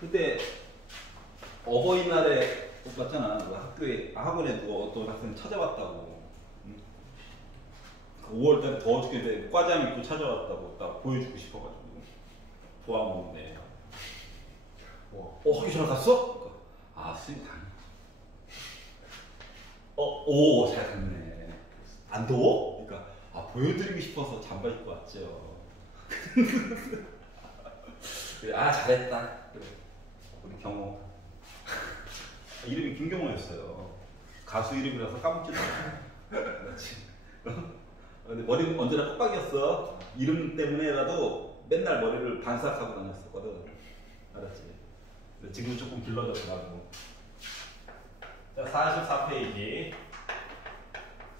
그때 어버이날에 봤잖아. 그 학교에 학원에 누가 어떤 학생 찾아왔다고. 응? 5월달에 더워 죽겠는데 과잠 입고 찾아왔다고 딱 보여주고 싶어가지고 보안 먹는데. 학교 전화 갔어? 그러니까, 아 선생님 당. 오 잘 갔네. 안 더워? 그러니까 보여드리고 싶어서 잠바 입고 왔죠. 그래, 잘했다. 그래. 우리 경호. 이름이 김경호였어요. 가수 이름이라서 까먹지도 않아. 근데 머리는 언제나 빡빡이었어. 이름 때문에라도 맨날 머리를 반삭하고 다녔었거든. 알았지? 지금 조금 길러졌더라고. 자, 44페이지.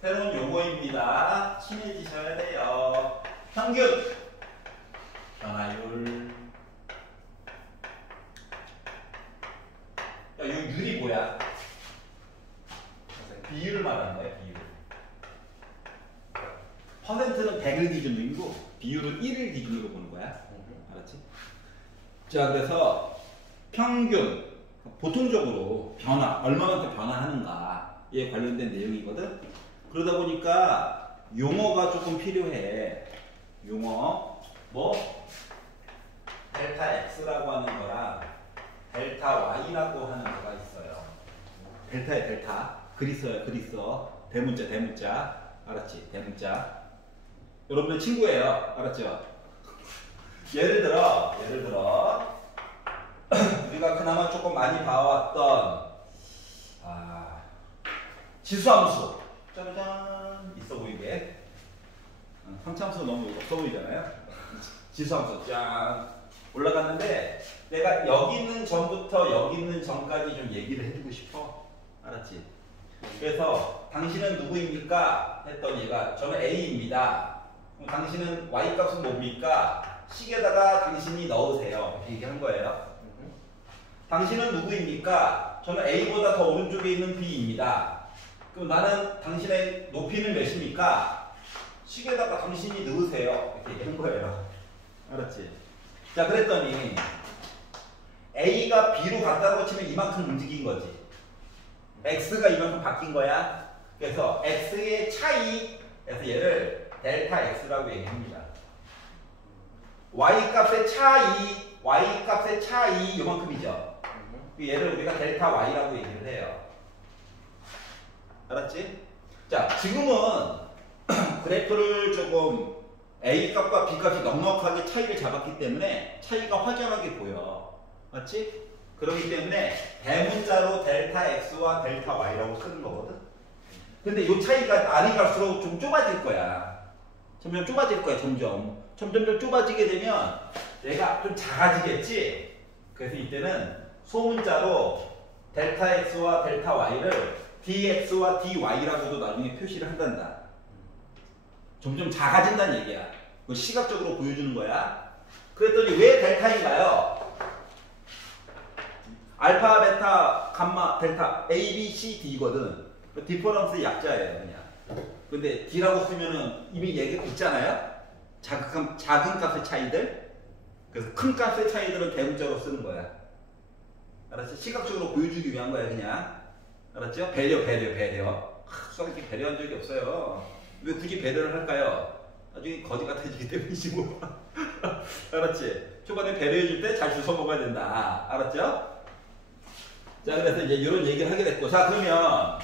새로운 용어입니다. 친해지셔야 돼요. 평균 변화율. 이 율이 뭐야? 비율을 말하는 거야, 비율. 퍼센트는 100을 기준으로, 비율은 1을 기준으로 보는 거야. 알았지? 자, 그래서 평균, 보통적으로 변화, 얼마만큼 변화하는가에 관련된 내용이거든. 그러다 보니까 용어가 조금 필요해. 용어, 델타 X라고 하는 거랑 델타 Y라고 하는 거가 있어요. 델타에 델타. 글 있어. 대문자. 알았지? 대문자. 여러분들 친구예요. 알았죠? 예를 들어 우리가 그나마 조금 많이 봐왔던 지수함수. 짜잔. 있어 보이게. 상차함수 너무 없어 보이잖아요. 지수함수 짠. 올라갔는데 내가 여기 있는 점부터 여기 있는 점까지 좀 얘기를 해주고 싶어. 알았지? 그래서 당신은 누구입니까? 했더니 얘가 저는 A입니다. 그럼 당신은 Y 값은 뭡니까? 식에다가 당신이 넣으세요. 이렇게 얘기한 거예요. 당신은 누구입니까? 저는 A보다 더 오른쪽에 있는 B입니다. 그럼 나는 당신의 높이는 몇입니까? 식에다가 당신이 넣으세요. 이렇게 얘기한 거예요. 알았지? 자, 그랬더니 A가 B로 갔다고 치면 이만큼 움직인 거지. X가 이만큼 바뀐 거야. 그래서 X의 차이에서 얘를 델타 X라고 얘기합니다. Y 값의 차이 요만큼이죠. 얘를 우리가 델타 Y라고 얘기를 해요. 알았지? 자, 지금은 그래프를 조금 A 값과 B 값이 넉넉하게 차이를 잡았기 때문에 차이가 확연하게 보여. 맞지? 그렇기 때문에 대문자로 델타 X와 델타 Y라고 쓰는 거거든. 근데 이 차이가 날이 갈수록 좀 좁아질 거야. 점점 좁아질 거야. 점점 좁아지게 되면 얘가 좀 작아지겠지. 그래서 이때는 소문자로 델타 X와 델타 Y를 dx와 dy라고도 나중에 표시를 한단다. 점점 작아진다는 얘기야. 그걸 시각적으로 보여주는 거야. 그랬더니 왜 델타인가요? 알파, 베타, 감마, 델타, A, B, C, D거든. 디퍼런스의 약자예요, 그냥. 근데 D라고 쓰면은 이미 얘기 있잖아요? 작은 값의 차이들. 그래서 큰 값의 차이들은 대문자로 쓰는 거야. 알았지? 시각적으로 보여주기 위한 거야, 그냥. 알았죠? 배려. 수학이 배려한 적이 없어요. 왜 굳이 배려를 할까요? 나중에 거지 같아지기 때문이지 뭐. 알았지? 초반에 배려해줄 때 잘 주워 먹어야 된다. 알았죠? 자, 그래서 이제 이런 얘기를 하게 됐고. 자, 그러면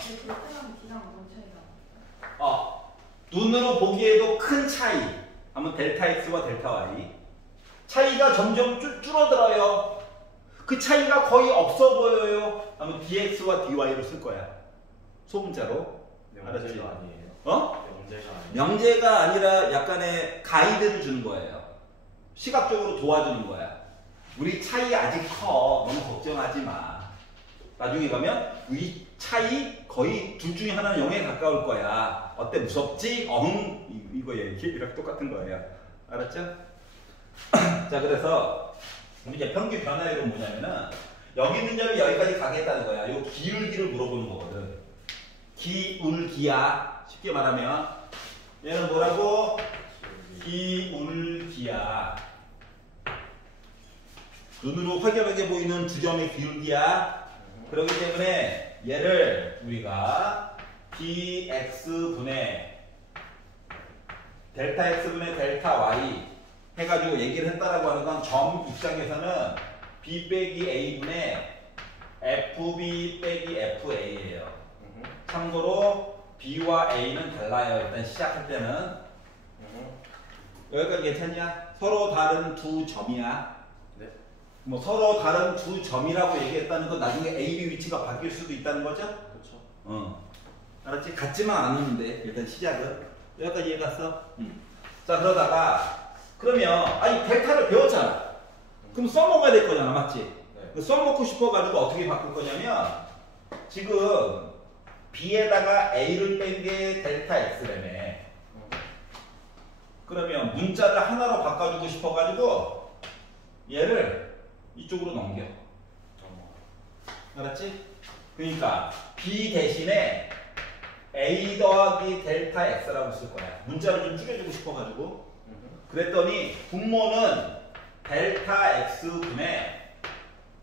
눈으로 보기에도 큰 차이 하면 델타 X와 델타 Y. 차이가 점점 줄어들어요. 그 차이가 거의 없어 보여요. 하면 dx와 dy를 쓸 거야. 소문자로. 알았지? 아니에요. 명제가 아니라 약간의 가이드를 주는 거예요. 시각적으로 도와주는 거야. 우리 차이 아직 커. 너무 걱정하지 마. 나중에 가면 이 차이 거의 둘 중에 하나는 0에 가까울 거야. 어때? 무섭지? 이거예요. 이랑 똑같은 거예요. 알았죠? 자, 그래서 이제 평균 변화율은 뭐냐면은 여기 있는 점이 여기까지 가겠다는 거야. 요 기울기를 물어보는 거거든. 기울기야. 쉽게 말하면 얘는 뭐라고? 기울기야. 눈으로 확연하게 보이는 두 점의 기울기야. 그렇기 때문에 얘를 우리가 bx분의 델타 x분의 델타 y 해가지고 얘기를 했다라고 하는 건 점 입장에서는 b 빼기 a분의 fb 빼기 fa예요. 참고로 b와 a는 달라요. 일단 시작할 때는. 여기까지 괜찮냐? 서로 다른 두 점이야. 네. 뭐 서로 다른 두 점이라고 얘기했다는 건 나중에 A, B 위치가 바뀔 수도 있다는 거죠? 그렇죠. 알았지? 같지만 않았는데 일단 시작은 여기까지 이해 갔어? 자 그러다가 그러면 아니 델타를 배웠잖아. 그럼 써먹어야 될 거잖아, 맞지? 네. 써먹고 싶어가지고 어떻게 바꿀 거냐면 지금 B에다가 A를 뺀 게 델타 X라며. 그러면 문자를 하나로 바꿔주고 싶어가지고 얘를 이쪽으로 넘겨. 알았지? 그러니까 B 대신에 A 더하기 델타 X라고 쓸 거야. 문자를 좀 줄여주고 싶어가지고. 그랬더니 분모는 델타 X분의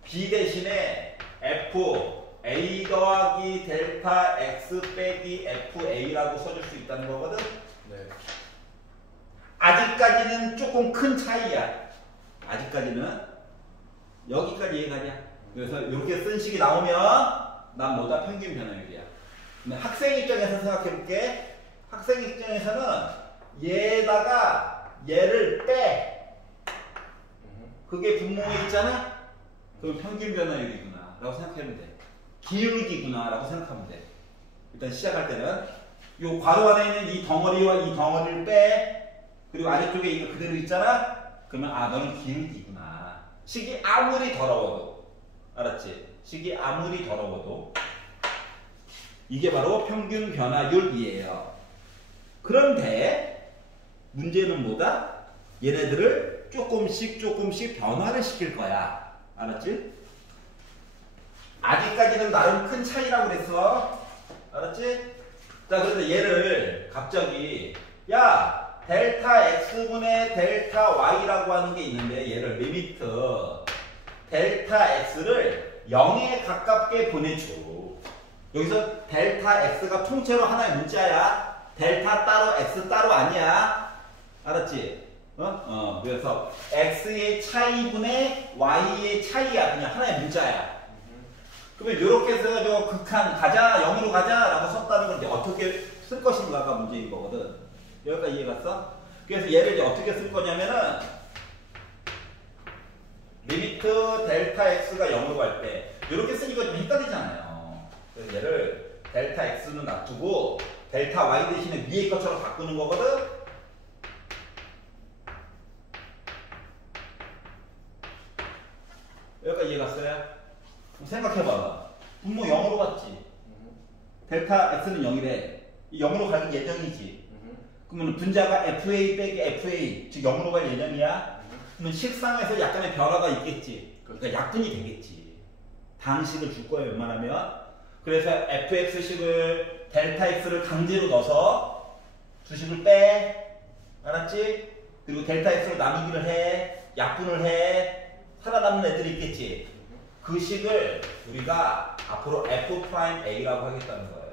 B 대신에 F A 더하기 델타 X 빼기 FA라고 써줄 수 있다는 거거든? 네. 아직까지는 조금 큰 차이야. 아직까지는. 여기까지 이해가냐? 그래서 이렇게 쓴 식이 나오면 난 뭐다? 평균 변화율이야. 근데 학생 입장에서 생각해볼게. 학생 입장에서는 얘에다가 얘를 빼. 그게 분모에 있잖아? 그럼 평균 변화율이구나 라고 생각하면 돼. 기울기구나 라고 생각하면 돼. 일단 시작할 때는 요 괄호 안에 있는 이 덩어리와 이 덩어리를 빼. 그리고 아래쪽에 이거 그대로 있잖아? 그러면 아 너는 기울기구나. 식이 아무리 더러워도. 알았지? 식이 아무리 더러워도 이게 바로 평균 변화율이에요. 그런데 문제는 뭐다? 얘네들을 조금씩 변화를 시킬 거야. 알았지? 아직까지는 나름 큰 차이라고 그랬어. 알았지? 자, 그래서 얘를 갑자기 야 델타 x분의 델타 y라고 하는 게 있는데 얘를 리미트 델타 x를 0에 가깝게 보내줘. 여기서 델타 x가 통째로 하나의 문자야. 델타 따로 x 따로 아니야. 알았지? 그래서 x의 차이분의 y의 차이야. 그냥 하나의 문자야. 그러면 이렇게 해서 극한 가자 0으로 가자 라고 썼다는 건 이제 어떻게 쓸 것인가가 문제인 거거든. 여기까지 이해 갔어? 그래서 얘를 이제 어떻게 쓸 거냐면은 리미트 델타 x가 0으로 갈 때 이렇게 쓰니까 좀 헷갈리잖아요. 그래서 얘를 델타 x는 놔두고 델타 y 대신에 위에 것처럼 바꾸는 거거든. 여기까지 이해 갔어요? 생각해봐. 분모 0으로 갔지. 델타 x는 0이래. 0으로 갈 예정이지. 그러면 분자가 FA 빼기 FA, 즉 0으로 갈 예정이야. 그러면 식상에서 약간의 변화가 있겠지. 그러니까 약분이 되겠지. 방식을 줄 거예요, 웬만하면. 그래서 fx식을 델타 x를 강제로 넣어서 주식을 빼. 알았지? 그리고 델타 x로 나누기를 해. 약분을 해. 살아남는 애들이 있겠지. 그 식을 우리가 앞으로 f'a라고 하겠다는 거예요.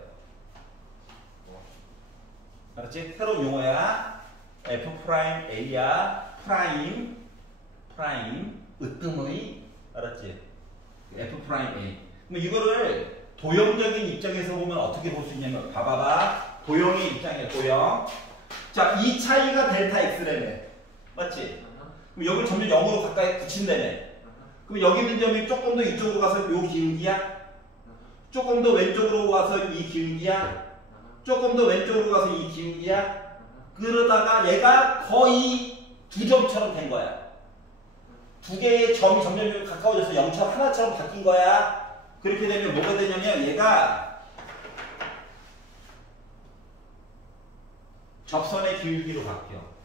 알았지? 새로운 용어야. f'a야. 프라임, 으뜸의. 알았지? f'a. 그럼 이거를 도형적인 입장에서 보면 어떻게 볼 수 있냐면, 봐봐봐. 도형의 입장이야, 도형. 자, 이 차이가 델타 x라며. 맞지? 그럼 여기를 점점 0으로 가까이 붙인다며. 그럼 여기 있는 점이 조금 더 이쪽으로 가서 요 기울기야? 조금 더 왼쪽으로 와서 이 기울기야? 조금 더 왼쪽으로 가서 이 기울기야? 그러다가 얘가 거의 두 점처럼 된 거야. 두 개의 점이 점점 가까워져서 0처럼 하나처럼 바뀐 거야. 그렇게 되면 뭐가 되냐면 얘가 접선의 기울기로 바뀌어.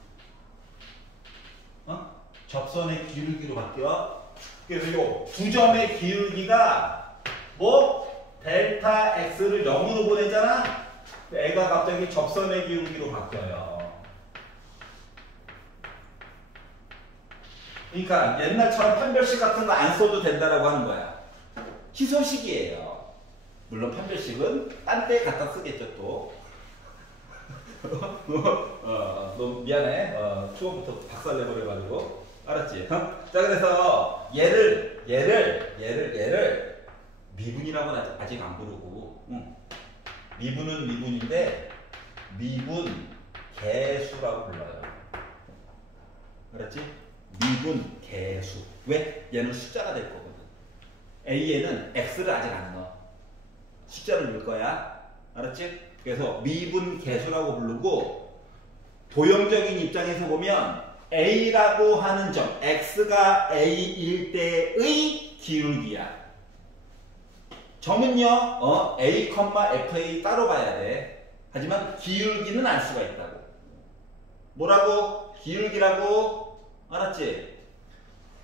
접선의 기울기로 바뀌어. 그래서 요 두 점의 기울기가 뭐 델타 x를 0으로 보내잖아. 애가 갑자기 접선의 기울기로 바뀌어요. 그러니까 옛날처럼 판별식 같은 거 안 써도 된다라고 하는 거야. 희소식이에요. 물론 판별식은 딴 데 갖다 쓰겠죠 또. 너 미안해. 초반부터 박살 내버려가지고. 알았지? 자 그래서 얘를 미분이라고는 아직 안 부르고, 미분은 미분인데 미분 개수라고 불러요. 알았지? 미분 개수. 왜? 얘는 숫자가 될 거거든. A에는 X를 아직 안 넣어. 숫자를 넣을 거야. 알았지? 그래서 미분 개수라고 부르고, 도형적인 입장에서 보면 A라고 하는 점, X가 A일 때의 기울기야. 점은요, A, FA 따로 봐야 돼. 하지만 기울기는 알 수가 있다고. 뭐라고? 기울기라고. 알았지?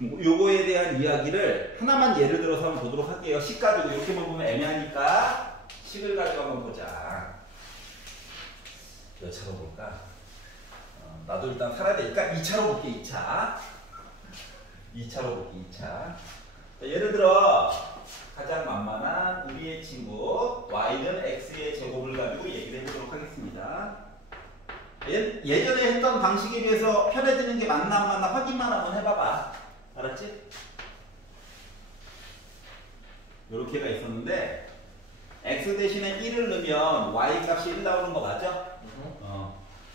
요거에 대한 이야기를 하나만 예를 들어서 한번 보도록 할게요. 식 가지고 이렇게만 보면 애매하니까 식을 가지고 한번 보자. 몇 차로 볼까? 나도 일단 살아야 되니까 2차로 볼게. 2차로 볼게. 2차. 자, 예를 들어 가장 만만한 우리의 친구 y는 x의 제곱을 가지고 얘기를 해보도록 하겠습니다. 예전에 했던 방식에 비해서 편해지는 게 맞나 안 맞나 확인만 한번 해봐봐. 알았지? 요렇게가 있었는데 x 대신에 1을 넣으면 y 값이 1 나오는 거 맞아?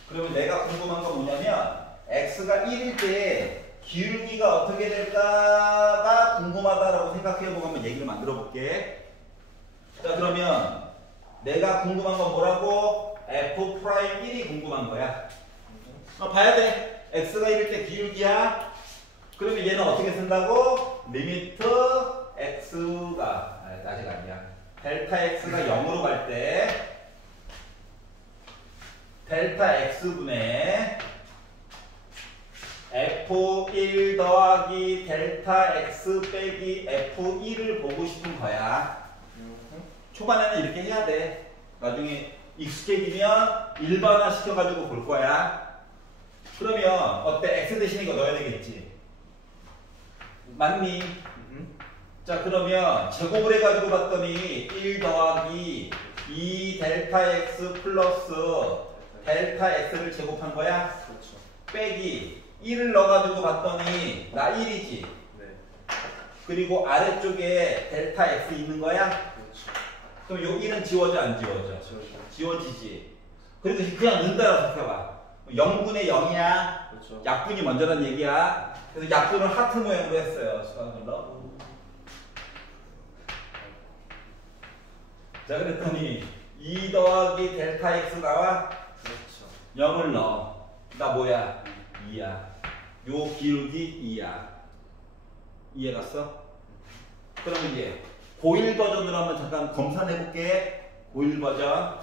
그러면 내가 궁금한 건 뭐냐면 x가 1일 때 기울기가 어떻게 될까가 궁금하다라고 생각해보고 한번 얘기를 만들어 볼게. 자 그러면 내가 궁금한 건 뭐라고? f'1이 궁금한 거야. 봐야 돼. x가 1일 때 기울기야. 그러면 얘는 어떻게 쓴다고? 리미트 x가 아직 아니야. 델타 x가 0으로 갈 때 델타 x분의 f1 더하기 델타 x 빼기 f1을 보고 싶은 거야. 초반에는 이렇게 해야 돼. 나중에 익숙해지면 일반화 시켜가지고 볼 거야. 그러면 어때? x 대신 이거 넣어야 되겠지. 맞니? 자 그러면 제곱을 해가지고 봤더니 1 더하기 2 델타 x 플러스 델타 x를 제곱한 거야. 그렇죠. 빼기 1을 넣어가지고 봤더니 나 1이지. 네. 그리고 아래쪽에 델타 x 있는 거야. 그렇죠. 그럼 요 1은 지워져 안 지워져? 지워지지. 그래서 그냥 넣는다라고 생각해봐. 0분의 0이야. 그렇죠. 약분이 먼저란 얘기야. 그래서 약분을 하트 모양으로 했어요. 자 그랬더니 2 더하기 델타 x 나와. 그렇죠. 0을 넣어. 나 뭐야? 2야. 요 기울기 2야. 이해 갔어? 그럼 이제 고1 버전으로 한번 잠깐 검사해볼게. 고1 버전.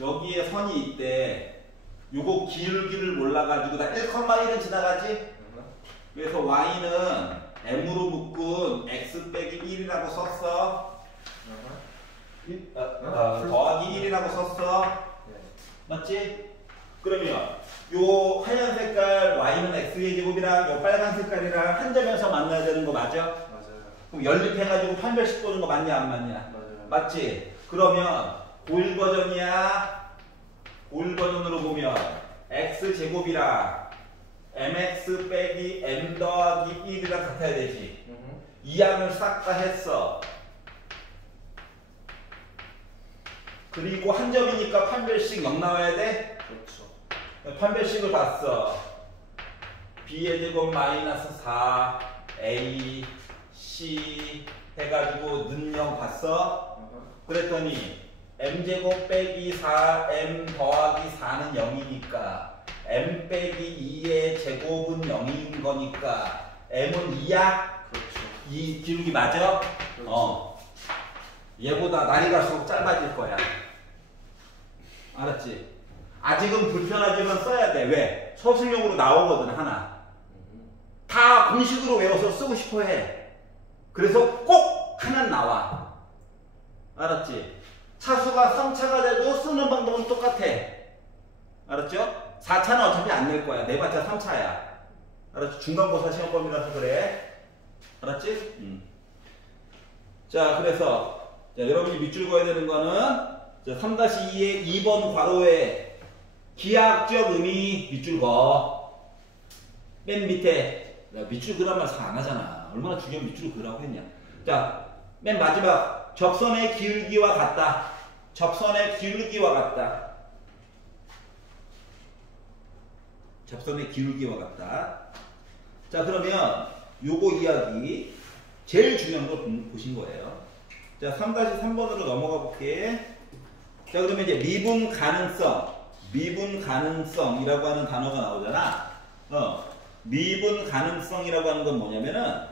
여기에 선이 있대. 요거 기울기를 몰라가지고 나 1,1은 지나가지? 그래서 y는 m으로 묶은 x 빼기 1이라고 썼어. 더하기 1이라고 썼어. 맞지? 그러면 요 하얀 색깔 y는 x의 제곱이랑 요 빨간 색깔이랑 한 점에서 만나야 되는 거 맞아? 맞아요. 그럼 연립해가지고 판별식 보는 거 맞냐 안 맞냐? 맞아요. 맞지? 그러면 고1 버전이야. 고1 버전으로 보면 x 제곱이랑 mx 빼기 m 더하기 1이랑 같아야 되지. 이 양을 싹 다 했어. 그리고 한 점이니까 판별식 0 나와야 돼? 그렇죠. 판별식을 봤어. b의 제곱 마이너스 4 a c 해가지고 는 0 봤어? 그랬더니 m제곱 빼기 4m 더하기 4는 0이니까 m 빼기 2의 제곱은 0인 거니까 m은 2야? 그렇죠. 이 기울기 맞아? 그렇죠. 얘보다 날이 갈수록 짧아질 거야. 알았지? 아직은 불편하지만 써야 돼. 왜? 서술형으로 나오거든 하나. 다 공식으로 외워서 쓰고 싶어 해. 그래서 꼭 하나는 나와. 알았지? 차수가 3차가 돼도 쓰는 방법은 똑같아. 알았죠? 4차는 어차피 안 낼 거야. 내봤자 3차야. 알았지? 중간고사 시험범위라서 그래. 알았지? 자, 그래서 자, 여러분이 밑줄 그어야 되는 거는 자, 3-2의 2번 괄호에 기하학적 의미 밑줄 그어. 맨 밑에 야, 밑줄 그으란 말 잘 안 하잖아. 얼마나 중요한 밑줄 그으라고 했냐. 자, 맨 마지막 접선의 기울기와 같다. 접선의 기울기와 같다. 접선의 기울기와 같다. 자, 그러면 요거 이야기 제일 중요한 걸 보신 거예요. 자, 3-3번으로 넘어가 볼게. 자, 그러면 이제 미분 가능성이라고 하는 단어가 나오잖아. 미분 가능성이라고 하는 건 뭐냐면은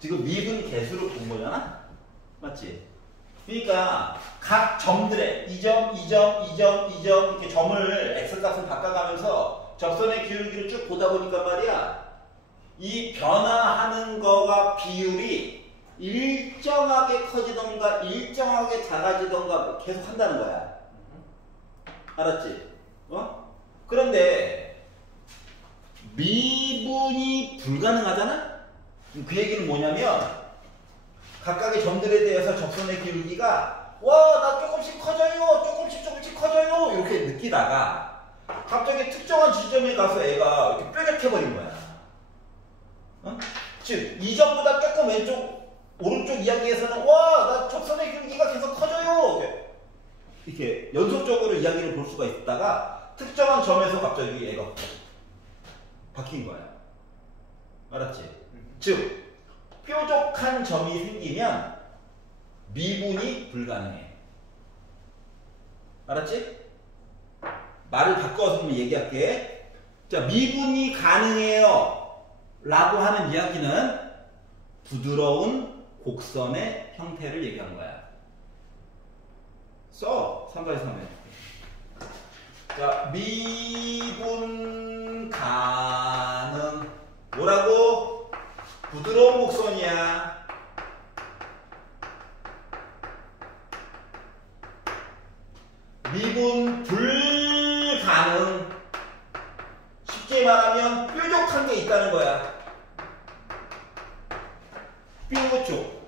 지금 미분 개수를 본 거잖아. 맞지? 그러니까 각 점들에 2점, 2점, 2점, 2점 이렇게 점을 x값을 바꿔가면서 접선의 기울기를 쭉 보다 보니까 말이야. 이 변화하는 거가 비율이 일정하게 커지던가 일정하게 작아지던가 계속 한다는 거야. 알았지? 그런데 미분이 불가능하잖아? 그 얘기는 뭐냐면 각각의 점들에 대해서 접선의 기울기가 와, 나 조금씩 커져요, 조금씩 커져요 이렇게 느끼다가 갑자기 특정한 지점에 가서 애가 이렇게 뾰족해버린 거야. 즉, 이점보다 조금 왼쪽, 오른쪽 이야기에서는 와, 나 접선의 기울기가 계속 커져요 이렇게 연속적으로 이야기를 볼 수가 있다가 특정한 점에서 갑자기 애가 바뀐 거야. 알았지? 즉, 뾰족한 점이 생기면 미분이 불가능해. 알았지? 말을 바꿔서 좀 얘기할게. 자, 미분이 가능해요 라고 하는 이야기는 부드러운 곡선의 형태를 얘기한 거야. 써. 3-3에. 자, 미분 가능. 뭐라고? 부드러운 곡선이야. 미분 불가능. 쉽게 말하면 뾰족한 게 있다는 거야. 뾰족.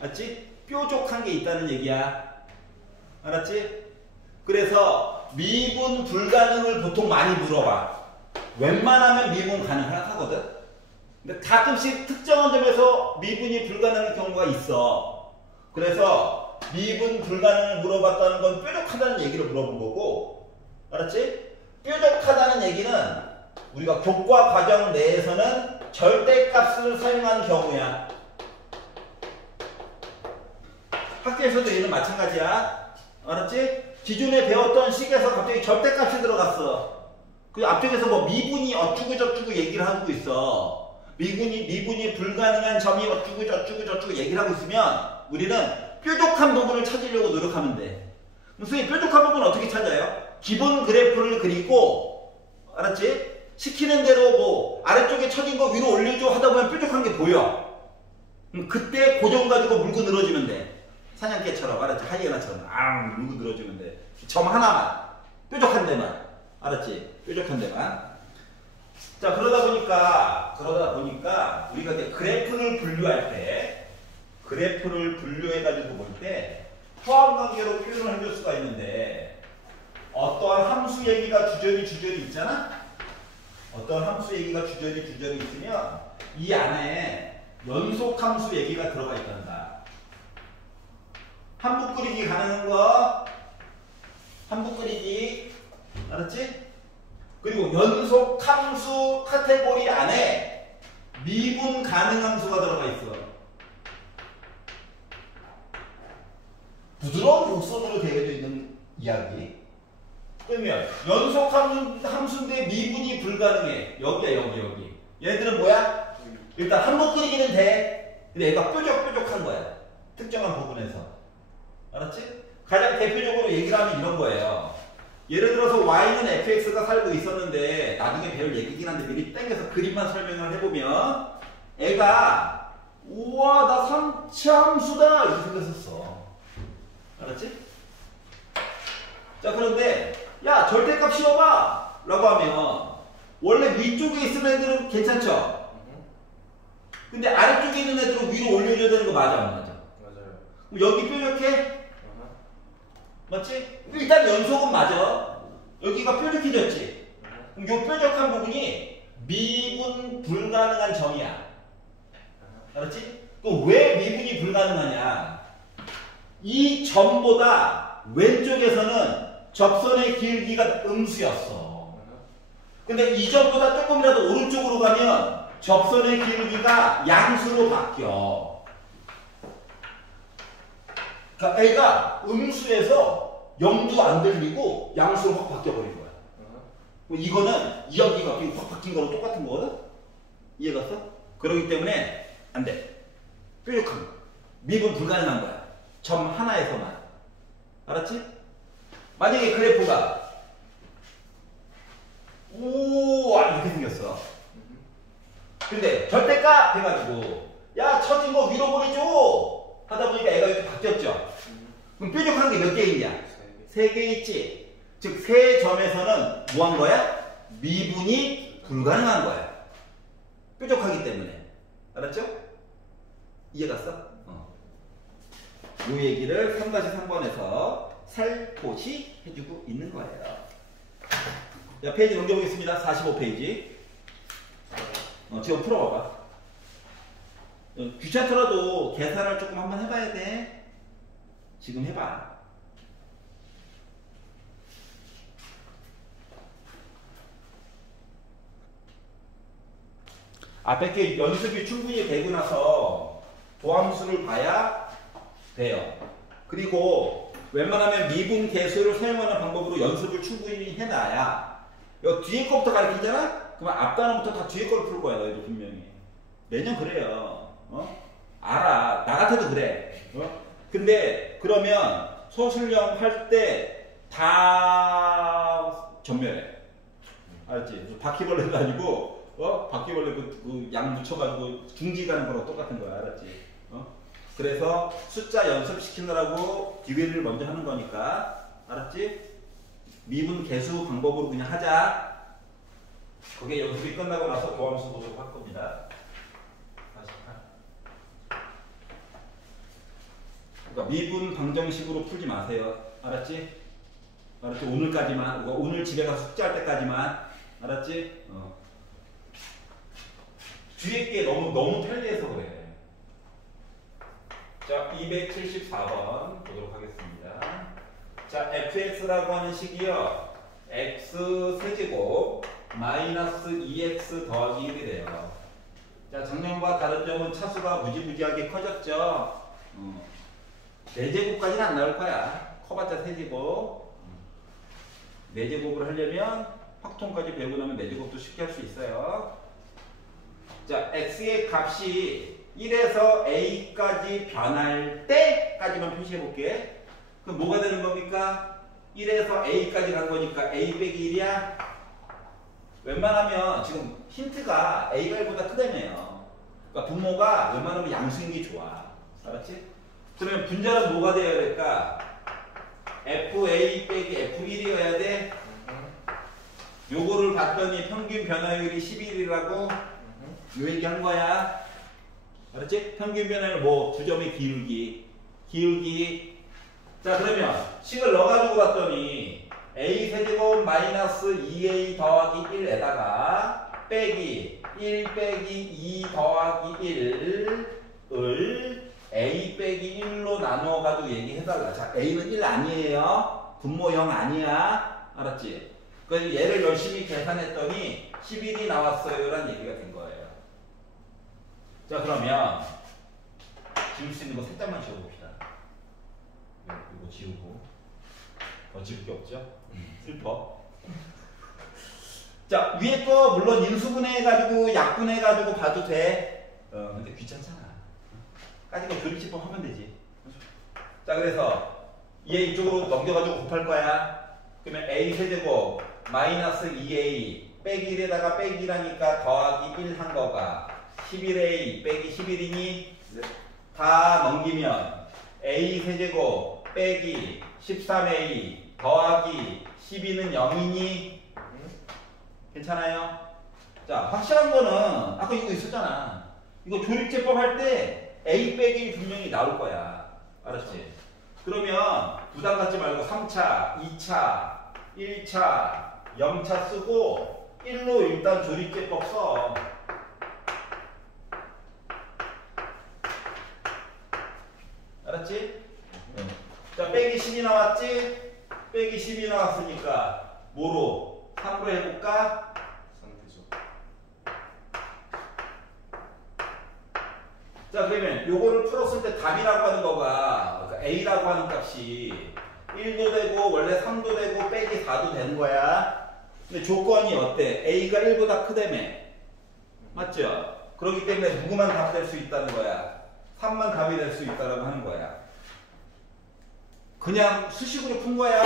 알았지? 뾰족한 게 있다는 얘기야. 알았지? 그래서 미분 불가능을 보통 많이 물어봐. 웬만하면 미분 가능하거든. 근데 가끔씩 특정한 점에서 미분이 불가능한 경우가 있어. 그래서 미분 불가능을 물어봤다는 건 뾰족하다는 얘기를 물어본 거고, 알았지? 뾰족하다는 얘기는 우리가 교과 과정 내에서는 절대값을 사용한 경우야. 학교에서도 얘는 마찬가지야. 알았지? 기존에 배웠던 식에서 갑자기 절대값이 들어갔어. 그 앞쪽에서 뭐 미분이 어쩌고 저쩌고 얘기를 하고 있어. 미분이 불가능한 점이 어쩌고 저쩌고 얘기를 하고 있으면 우리는 뾰족한 부분을 찾으려고 노력하면 돼. 선생님, 뾰족한 부분은 어떻게 찾아요? 기본 그래프를 그리고, 알았지? 시키는 대로 뭐 아래쪽에 쳐진 거 위로 올려줘 하다 보면 뾰족한 게 보여. 그때 고정 가지고 물고 늘어지면 돼. 사냥개처럼, 알았지? 하이에나처럼 물고 늘어지면 돼. 점 하나만, 뾰족한 데만, 알았지? 뾰족한 데만. 자, 그러다 보니까 우리가 이제 그래프를 분류해가지고 볼 때 포함관계로 표현을 해줄 수가 있는데, 어떠한 함수 얘기가 주저리 있잖아? 어떤 함수 얘기가 주저리 있으면 이 안에 연속함수 얘기가 들어가 있단다. 한부 끓이기 가능한 거, 한부 끓이기, 알았지? 그리고 연속함수 카테고리 안에 미분 가능 함수가 들어가 있어. 부드러운 곡선으로 되어져 있는 이야기. 그러면 연속함수인데 미분이 불가능해. 여기야, 여기. 얘네들은 뭐야? 일단 한번 끓이기는 돼. 근데 얘가 뾰족한 거야. 특정한 부분에서. 알았지? 가장 대표적으로 얘기를 하면 이런 거예요. 예를 들어서 y는 fx가 살고 있었는데, 나중에 배울 얘기긴 한데 미리 땡겨서 그림만 설명을 해보면, 애가 우와, 나 삼차함수다 이렇게 생겼었어. 알았지? 자, 그런데 야, 절대값 씌워봐 라고 하면 원래 위쪽에 있는 애들은 괜찮죠? 근데 아래쪽에 있는 애들은 위로 올려줘야 되는 거 맞아, 안 맞아? 맞아요. 그럼 여기 뾰족해? 맞지? 일단 연속은 맞아. 여기가 뾰족해졌지? 그럼 요 뾰족한 부분이 미분 불가능한 점이야. 알았지? 그럼 왜 미분이 불가능하냐? 이 점보다 왼쪽에서는 접선의 길기가 음수였어. 근데 이 점보다 조금이라도 오른쪽으로 가면 접선의 길기가 양수로 바뀌어. 그러니까 A가 음수에서 0도 안 들리고 양수로 확 바뀌어버린 거야. 이거는 여기가 확 바뀐 거랑 똑같은 거거든? 이해갔어? 그렇기 때문에 안 돼. 뾰족한 거. 미분 불가능한 거야. 점 하나에서만. 알았지? 만약에 그래프가 우와 이렇게 생겼어. 근데 절대값 해가지고 야 처진 거 위로 보내줘 하다 보니까 애가 이렇게 바뀌었죠. 그럼 뾰족한 게 몇 개 있냐? 3개 있지. 즉 세 점에서는 뭐 한 거야? 미분이 불가능한 거야. 뾰족하기 때문에. 알았죠? 이해갔어? 이 얘기를 3-3번에서 살포시 해주고 있는 거예요. 자, 페이지 넘겨보겠습니다. 45페이지. 지금 풀어봐봐. 귀찮더라도 계산을 조금 한번 해봐야 돼. 지금 해봐. 앞에 게 연습이 충분히 되고 나서 도함수를 봐야 돼요. 그리고 웬만하면 미분 계수를 사용하는 방법으로 연습을 충분히 해놔야 요 뒤에 거부터 가르치잖아? 그러면 앞 단원부터 다 뒤에 걸 풀 거야 너희들 분명히. 매년 그래요. 알아. 나 같아도 그래. 근데 그러면 서술형 할 때 다 전멸해. 알았지? 바퀴벌레도 아니고 바퀴벌레 그 양 묻혀가지고 중지 가는 거랑 똑같은 거야. 알았지? 그래서 숫자 연습시키느라고 기회를 먼저 하는 거니까. 알았지? 미분 계수 방법으로 그냥 하자. 그게 연습이 끝나고 나서 도함수 보도록 할 겁니다. 48. 그러니까 미분 방정식으로 풀지 마세요. 알았지? 알았지? 오늘까지만. 오늘 집에 가서 숙제할 때까지만. 알았지? 뒤에 게 너무 편리해서 그래. 자, 274번 보도록 하겠습니다. 자, fx라고 하는 식이요. x 세제곱 마이너스 2x 더하기 1이 돼요. 자, 작년과 다른 점은 차수가 무지무지하게 커졌죠. 4제곱까지는 안 나올 거야. 커봤자 세제곱. 4제곱을 하려면 확통까지 배우고 나면 4제곱도 쉽게 할 수 있어요. 자, x의 값이 1에서 a까지 변할 때까지만 표시해 볼게. 그럼 뭐가 되는 겁니까? 1에서 a까지 간 거니까 a 빼기 1이야. 웬만하면 지금 힌트가 a가 1보다 크다며요. 그러니까 분모가 웬만하면 양수인 게 좋아. 알았지? 그러면 분자는 뭐가 되어야 될까? fa 빼기 f1이어야 돼. 요거를 봤더니 평균 변화율이 11이라고 요 얘기 한 거야. 알았지? 평균 변화율 뭐 두 점의 기울기. 자, 그러면 식을 넣어가지고 봤더니 a 세제곱 마이너스 2a 더하기 1에다가 빼기 1 빼기 2 더하기 1을 a 빼기 1로 나누어가지고 얘기해달라. 자, a는 1 아니에요. 분모 0 아니야. 알았지? 그래서 얘를 열심히 계산했더니 11이 나왔어요 라는 얘기가 된 거예요. 자, 그러면 지울 수 있는 거 살짝만 지워봅시다. 이거 지우고. 더 지울 게 없죠? 슬퍼. 자, 위에 거 물론 인수분해해가지고 약분해가지고 봐도 돼. 근데 귀찮잖아. 까짓거 조립집법 하면 되지. 자, 그래서 얘 이쪽으로 넘겨가지고 곱할 거야. 그러면 a 세제곱 마이너스 2a 빼기 1에다가 빼기라니까 더하기 1 한 거가 11a 빼기 11이니 다 넘기면 a 세제곱 빼기 13a 더하기 12는 0이니 괜찮아요? 자, 확실한 거는 아까 이거 있었잖아. 이거 조립제법 할 때 A 빼기 분명히 나올 거야. 알았지? 그러면 부담 갖지 말고 3차, 2차, 1차, 0차 쓰고 1로 일단 조립제법 써. 알았지? 자, 빼기 10이 나왔지? 빼기 10이 나왔으니까 뭐로? 3으로 해볼까? 3대죠. 자, 그러면 요거를 풀었을 때 답이라고 하는 거가 그러니까 A라고 하는 값이 1도 되고 원래 3도 되고 빼기 4도 되는 거야. 근데 조건이 어때? A가 1보다 크다며. 맞죠? 그렇기 때문에 누구만 답 될 수 있다는 거야. 3만 답이 될 수 있다라고 하는 거야. 그냥 수식으로 푼 거야.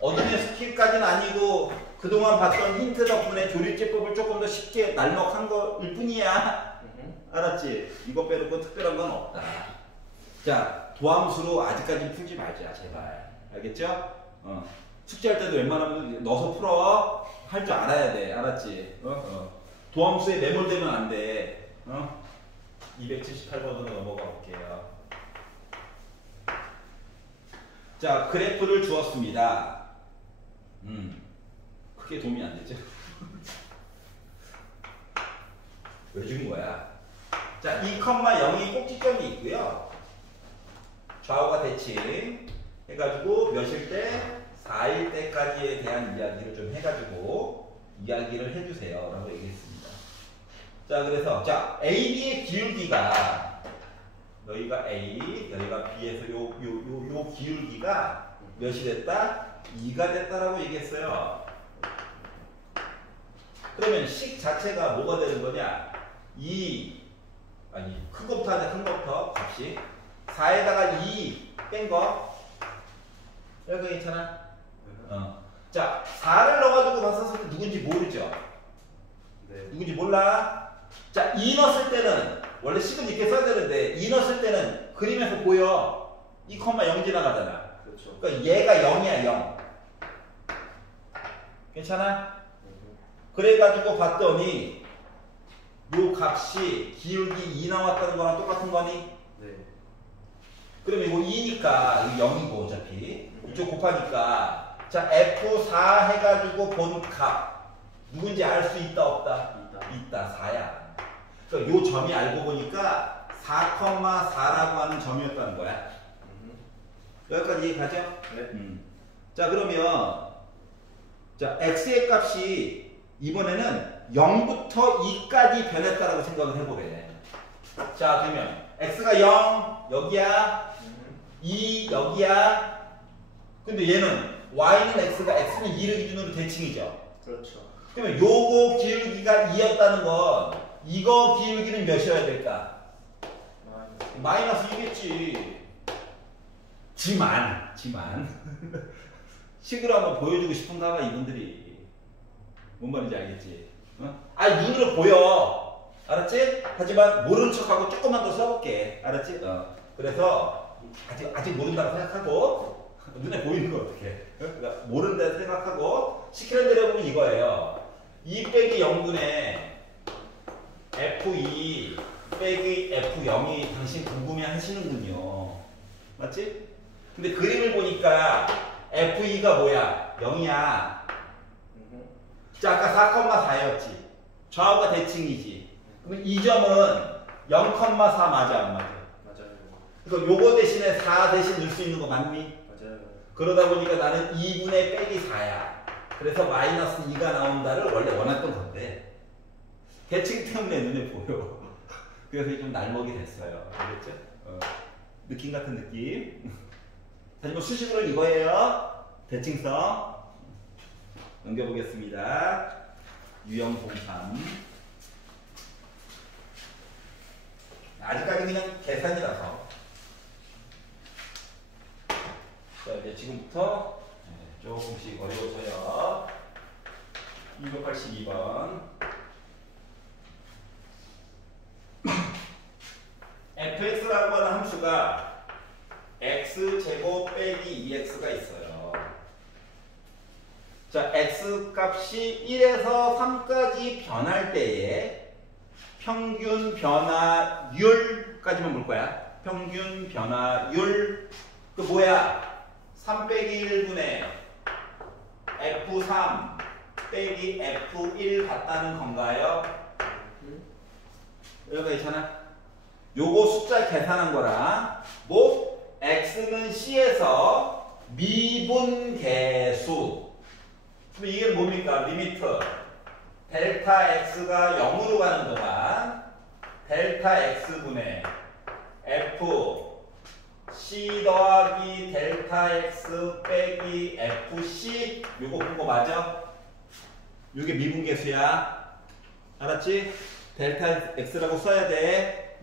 어둠의 스킬까지는 아니고 그동안 봤던 힌트 덕분에 조립제법을 조금 더 쉽게 날먹한 거일 뿐이야. 알았지? 이거 빼놓고 특별한 건 없다. 자, 도함수로 아직까지 풀지 말자, 제발. 알겠죠? 숙제할 때도 웬만하면 넣어서 풀어. 할 줄 알아야 돼. 알았지? 도함수에 매몰되면 안 돼. 278번으로 넘어가 볼게요. 자, 그래프를 주었습니다. 크게 도움이 안 되죠? 왜 준 거야? 자, 2,0이 꼭지점이 있고요. 좌우가 대칭 해가지고 몇일 때? 4일 때까지에 대한 이야기를 좀 해가지고 이야기를 해주세요 라고 얘기했습니다. 자, 그래서 자, AB의 기울기가 여기가 A, 여기가 B에서 요 기울기가 몇이 됐다? 2가 됐다라고 얘기했어요. 그러면 식 자체가 뭐가 되는 거냐? 큰 것부터 하자, 큰 것부터 값이 4에다가 2 뺀 거 여기 괜찮아? 자, 4를 넣어가지고 봤었을 때 누군지 모르죠? 네. 누군지 몰라? 자, 2 넣었을 때는 원래 식은 이렇게 써야 되는데 2 넣었을 때는 그림에서 보여 2,0 지나가잖아. 그렇죠. 그러니까 얘가 0이야 0. 괜찮아? 그래가지고 봤더니 요 값이 기울기 2 나왔다는 거랑 똑같은 거니? 네. 그러면 이거 2니까 이거 0이고 어차피 이쪽 곱하니까 자 F4 해가지고 본 값 누군지 알 수 있다 없다? 있다 4야. 그러니까 요 점이 알고 보니까 4,4라고 하는 점이었다는 거야. 여기까지 이해가죠? 네. 자, 그러면 자 x의 값이 이번에는 0부터 2까지 변했다라고 생각을 해보래. 자, 그러면 x가 0 여기야, 2 여기야. 근데 얘는 y는 x가 x는 2를 기준으로 대칭이죠. 그렇죠. 그러면 요거 기울기가 2였다는 건 이거 기울기는 몇이어야 될까? 마이너스 2겠지. 지만 식으로 한번 보여주고 싶은가 봐 이분들이. 뭔 말인지 알겠지? 눈으로 보여. 알았지? 하지만 모르는 척하고 조금만 더 써볼게. 알았지? 그래서 아직 모른다고 생각하고 눈에 보이는 거 어떻게? 그러니까 모른다고 생각하고 시키는 대로 보면 이거예요. 2 빼기 0분의 F2 빼기 F0이 당신 궁금해 하시는군요. 맞지? 근데 그림을 보니까 F2가 뭐야? 0이야. 자, 아까 4,4였지. 좌우가 대칭이지. 그러면 이 점은 0,4 맞아, 안 맞아? 맞아요. 그러니까 요거 대신에 4 대신 넣을 수 있는 거 맞니? 맞아요. 그러다 보니까 나는 2분의 빼기 4야. 그래서 마이너스 2가 나온다를 원래 원했던 건데 대칭 때문에 눈에 보여. 그래서 좀 날먹이 됐어요. 알겠죠? 느낌 같은 느낌. 하지만 수식으로는 이거예요. 대칭성. 넘겨보겠습니다. 유형 03. 아직까지 그냥 계산이라서. 자, 이제 지금부터 조금씩 어려워져요. 282번. fx라고 하는 함수가 x제곱 빼기 2x가 있어요. 자, x 값이 1에서 3까지 변할 때에 평균 변화율까지만 볼 거야. 평균 변화율 그 뭐야? 3 빼기 1분의 F3 빼기 F1 같다는 건가요? 여기가 있잖아. 요거 숫자 계산한 거랑 뭐 x는 c에서 미분계수. 그럼 이게 뭡니까? 리미트 델타 x가 0으로 가는 동안 델타 x분의 f c 더하기 델타 x 빼기 fc 요거 본 거 맞아? 요게 미분계수야. 알았지? 델타 x라고 써야 돼.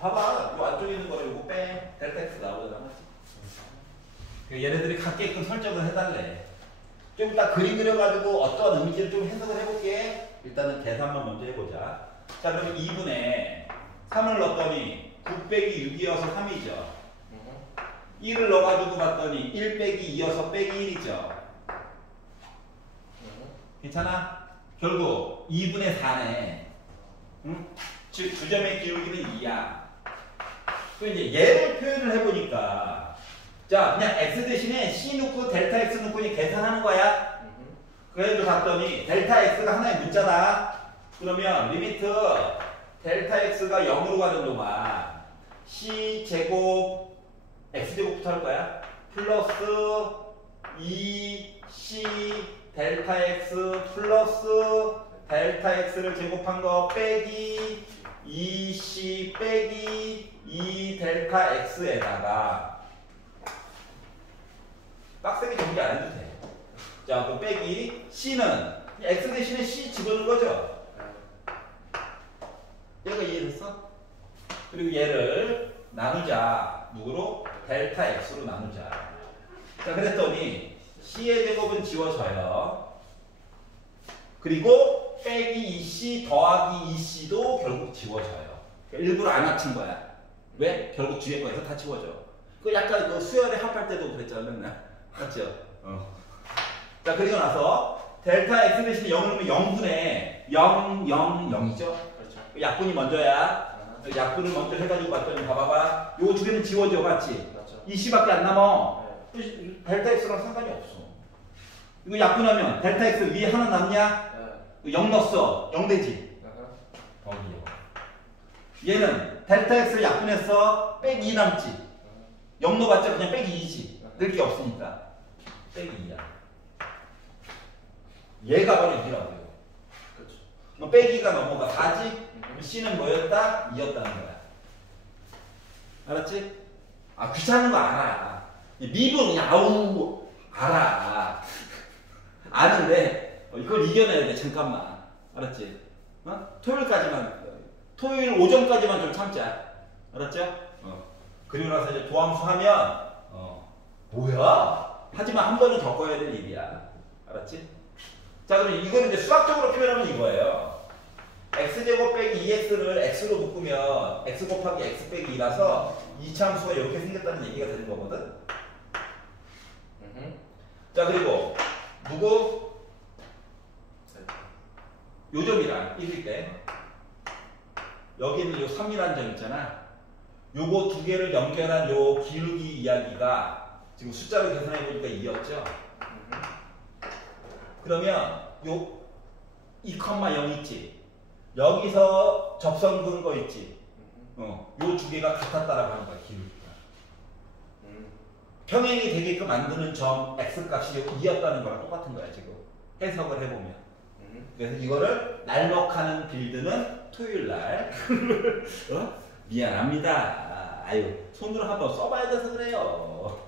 봐봐. 요 안쪽에 있는 거를 요거 빼. 델타 x 나오잖아. 얘네들이 갖게끔 설정을 해달래. 좀 이따 그림 그려가지고 어떤 의미인지를 좀 해석을 해볼게. 일단은 계산만 먼저 해보자. 자, 그러면 2분의 3을 넣었더니 9 빼기 6이어서 3이죠. 1을 넣어가지고 봤더니 1 빼기 2여서 빼기 1이죠. 괜찮아? 결국 2분의 4네. 응? 즉, 두 점의 기울기는 2야. 또 이제 얘를 표현을 해보니까 자, 그냥 x 대신에 c 넣고 델타 x 넣고 이제 계산하는 거야. 그래도 봤더니 델타 x가 하나의 문자다. 그러면 리미트 델타 x가 0으로 가는 동안 c 제곱 x 제곱부터 할 거야. 플러스 2c 델타 x 플러스 델타 x를 제곱한 거 빼기 2c 빼기 2 델타 x에다가 빡세게 정리 안 해도 돼. 자, 그 빼기 c는 x 대신에 c 집어넣은 거죠. 얘가 이해됐어? 그리고 얘를 나누자. 누구로? 델타 x로 나누자. 자, 그랬더니 c의 제곱은 지워져요. 그리고 빼기 2c 더하기 2c도 결국 지워져요. 일부러 안 합친 거야. 왜? 결국 뒤에 거에서 다 지워져. 그 약간 그 수열에 합할 때도 그랬잖아, 맨날. 맞죠? 자, 그리고 나서 델타 x 대신에 0을 넣으면 0분의 0, 0, 0이죠? 그렇죠. 약분이 먼저야. 약분을 먼저 해가지고 봤더니 봐봐봐. 요거 두 개는 지워져, 맞지? 맞죠. 2c밖에 안 남아. 델타 x랑 상관이 없어. 이거 약분하면 델타 x 위에 하나 남냐? 0 넣었어. 0 되지? 더기요. 얘는 델타 x를 약분해서 빼기 2 남지? 0 넣어봤자 그냥 빼기 2지. 늘 게 없으니까. 빼기 2야. 얘가 바로 2라고요. 그렇죠. 뭐 빼기가 넘어가 4지? c는 뭐였다? 2였다는 거야. 알았지? 아, 귀찮은 거 알아. 미분 그냥 아우 알아. 아는데 이걸 이겨내야 돼. 잠깐만. 알았지? 토요일 오전까지만 좀 참자. 알았죠? 그리고 나서 이제 도함수 하면 뭐야? 하지만 한 번은 겪어야 될 일이야. 알았지? 자, 그럼 이거는 이제 수학적으로 표현하면 이거예요. x제곱 빼기 2x를 x로 묶으면 x 곱하기 x 빼기 2라서 이차함수가 이렇게 생겼다는 얘기가 되는 거거든. 자, 그리고 누구? 요 점이랑 1일 때 여기는 요 3이라는 점 있잖아. 요거 두 개를 연결한 요 기울기 이야기가 지금 숫자로 계산해 보니까 2였죠. 그러면 요 2,0 있지. 여기서 접선 그은 거 있지. 요 두 개가 같았다라고 하는 거야, 기울기가. 평행이 되게끔 만드는 점 x 값이 2였다는 거랑 똑같은 거야, 지금. 해석을 해보면. 그래서 이거를 날먹하는 빌드는 토요일 날. 미안합니다. 아유, 손으로 한번 써봐야 돼서 그래요.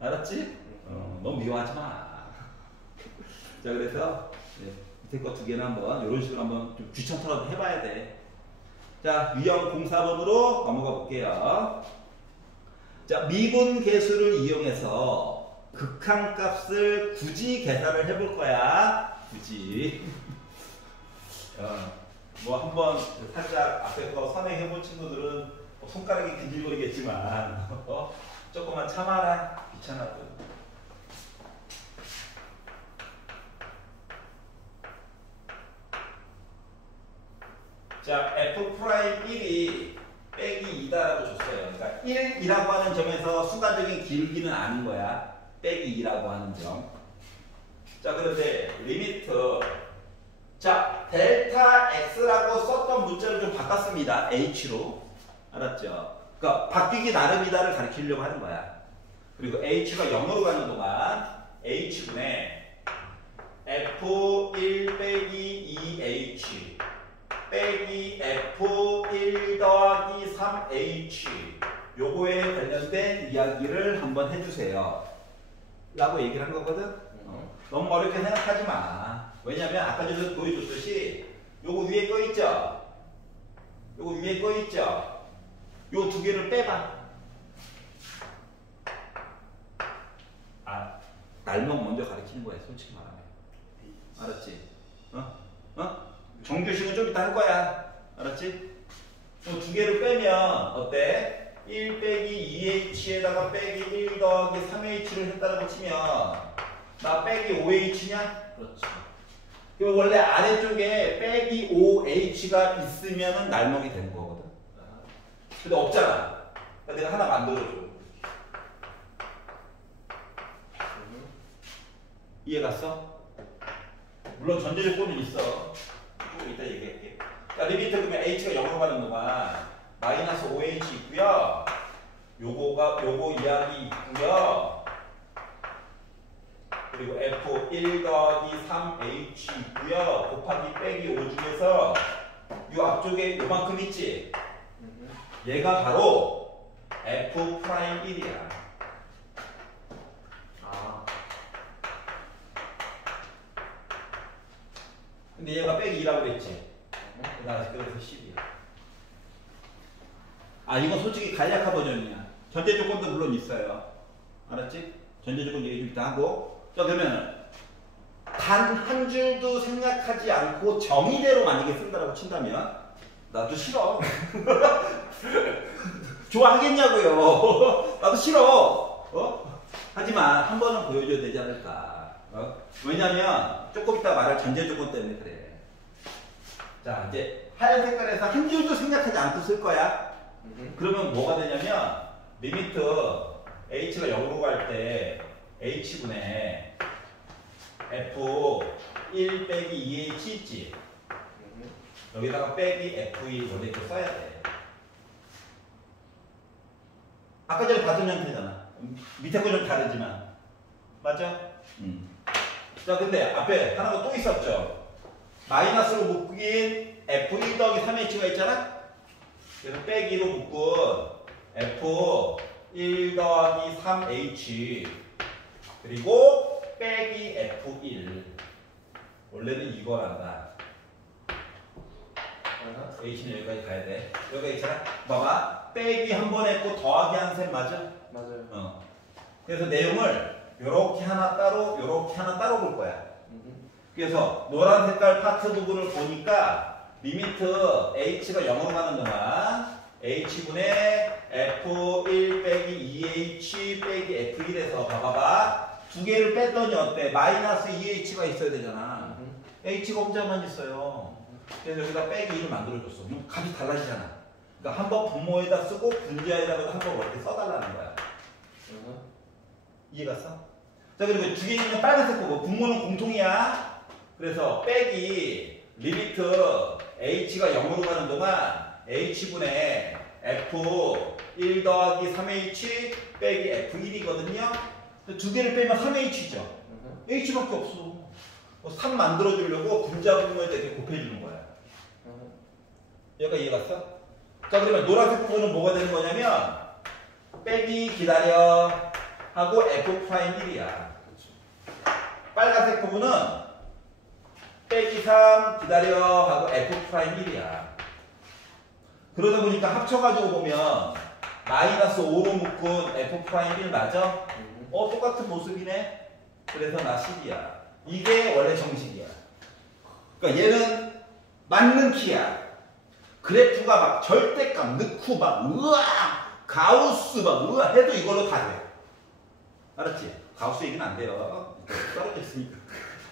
알았지? 너무 미워하지 마. 자, 그래서 밑에 거 두 개는 한번 이런 식으로 한번 좀 귀찮더라도 해봐야 돼. 자, 유형 04번으로 넘어가 볼게요. 자, 미분 계수를 이용해서 극한값을 굳이 계산을 해볼 거야. 굳이. 뭐 한번 살짝 앞에 거 선행해본 친구들은 손가락이 근질거리겠지만 조금만 참아라. 귀찮아도. 자, F'1이 빼기 2다라고 줬어요. 그러니까 1이라고 하는 점에서 순간적인 길기는 아닌 거야. 빼기 2라고 하는 점. 자, 그런데 리미트. 자, 델타 x라고 썼던 문자를 좀 바꿨습니다. h로. 알았죠? 그러니까 바뀌기 나름이다를 가리키려고 하는 거야. 그리고 h가 0으로 가는 동안 h분의 f1 빼기 2h 빼기 f1 더하기 3h 요거에 관련된 이야기를 한번 해주세요. 라고 얘기를 한 거거든? 너무 어렵게 생각하지 마. 왜냐면 아까 전에 보여줬듯이 요거 위에 거 있죠? 요거 위에 거 있죠? 요 두 개를 빼봐. 아, 날먹 먼저 가르치는 거야, 솔직히 말하면. 알았지? 정규식은 좀 이따 할 거야. 알았지? 요 두 개를 빼면 어때? 1 빼기 2h에다가 빼기 1 더하기 3h를 했다고 치면 나 빼기 5h냐? 그렇지. 그 원래 아래쪽에 빼기 5h가 있으면은 날먹이 되는 거거든. 근데 없잖아. 그러니까 내가 하나 만들어줘. 이해 갔어? 물론 전제 조건은 있어. 조금 이따 얘기할게. 그러니까 리미트 그러면 h가 0으로 가는 동안 마이너스 5h 있고요. 요거 이야기 있고요. 그리고 f1 더하기 3h 있고요. 곱하기 빼기 5 중에서 요 앞쪽에 요만큼 있지? 얘가 바로 f'1이야. 아. 근데 얘가 빼기 2라고 그랬지? 그래서 10이야. 아, 이건 솔직히 간략한 버전이야. 전제 조건도 물론 있어요. 알았지? 전제 조건 얘기 좀 이따 하고. 자, 그러면 단 한 줄도 생각하지 않고 정의대로 만약에 쓴다라고 친다면 나도 싫어. 좋아하겠냐고요. 나도 싫어. 하지만 한 번은 보여줘야 되지 않을까. 왜냐면 조금 이따 말할 전제 조건 때문에 그래. 자, 이제 하얀 색깔에서 한 줄도 생각하지 않고 쓸 거야. 그러면 뭐가 되냐면 리미트 h가 0으로 갈 때 h분의 f1 빼기 2h 있지? 여기다가 빼기 f1 원래 이렇게 써야 돼. 아까 전에 봤던 형태잖아. 밑에 거 좀 다르지만. 맞아? 자, 근데 앞에 하나가 또 있었죠? 마이너스로 묶인 f1 더하기 3h가 있잖아? 그래서 빼기로 묶은 f1 더하기 3h 그리고 빼기 f1 원래는 이거란다. h는 여기까지 가야 돼. 여기가 있잖아? 봐봐. 빼기 한 번 했고 더하기 한 셈 맞아? 맞아요. 그래서 내용을 요렇게 하나 따로 요렇게 하나 따로 볼 거야. 그래서 노란 색깔 파트 부분을 보니까 리미트 h가 0으로 가는 동안 h분의 f1 빼기 2h 빼기 f1에서 봐봐봐. 두 개를 뺐더니 어때? 마이너스 2h가 있어야 되잖아. h가 혼자만 있어요. 그래서 여기다 빼기 2를 만들어줬어. 그럼 값이 달라지잖아. 그러니까 한 번 분모에다 쓰고 분자에다가 한 번 이렇게 써달라는 거야. 이해 갔어? 자, 그리고 뒤에 있는 빨간색 거고 분모는 공통이야. 그래서 빼기 리미트 h가 0으로 가는 동안 h분의 f1 더하기 3h 빼기 f1이거든요. 두 개를 빼면 3h죠. h밖에 없어. 3 만들어주려고 분자 분모에다 이렇게 곱해주는 거야. 얘가 이해 갔어? 자, 그러면 노란색 부분은 뭐가 되는 거냐면 빼기 기다려 하고 f'1이야. 빨간색 부분은 빼기 3 기다려 하고 f'1이야. 그러다 보니까 합쳐가지고 보면 마이너스 5로 묶은 f'1 맞아? 똑같은 모습이네. 그래서 나 10이야. 이게 원래 정식이야. 그러니까 얘는 맞는 키야. 그래프가 막 절대값 넣고 막 우와 가우스 막 우와 해도 이걸로 다 돼. 알았지? 가우스 얘기는 안 돼요. 떨어져 있으니까.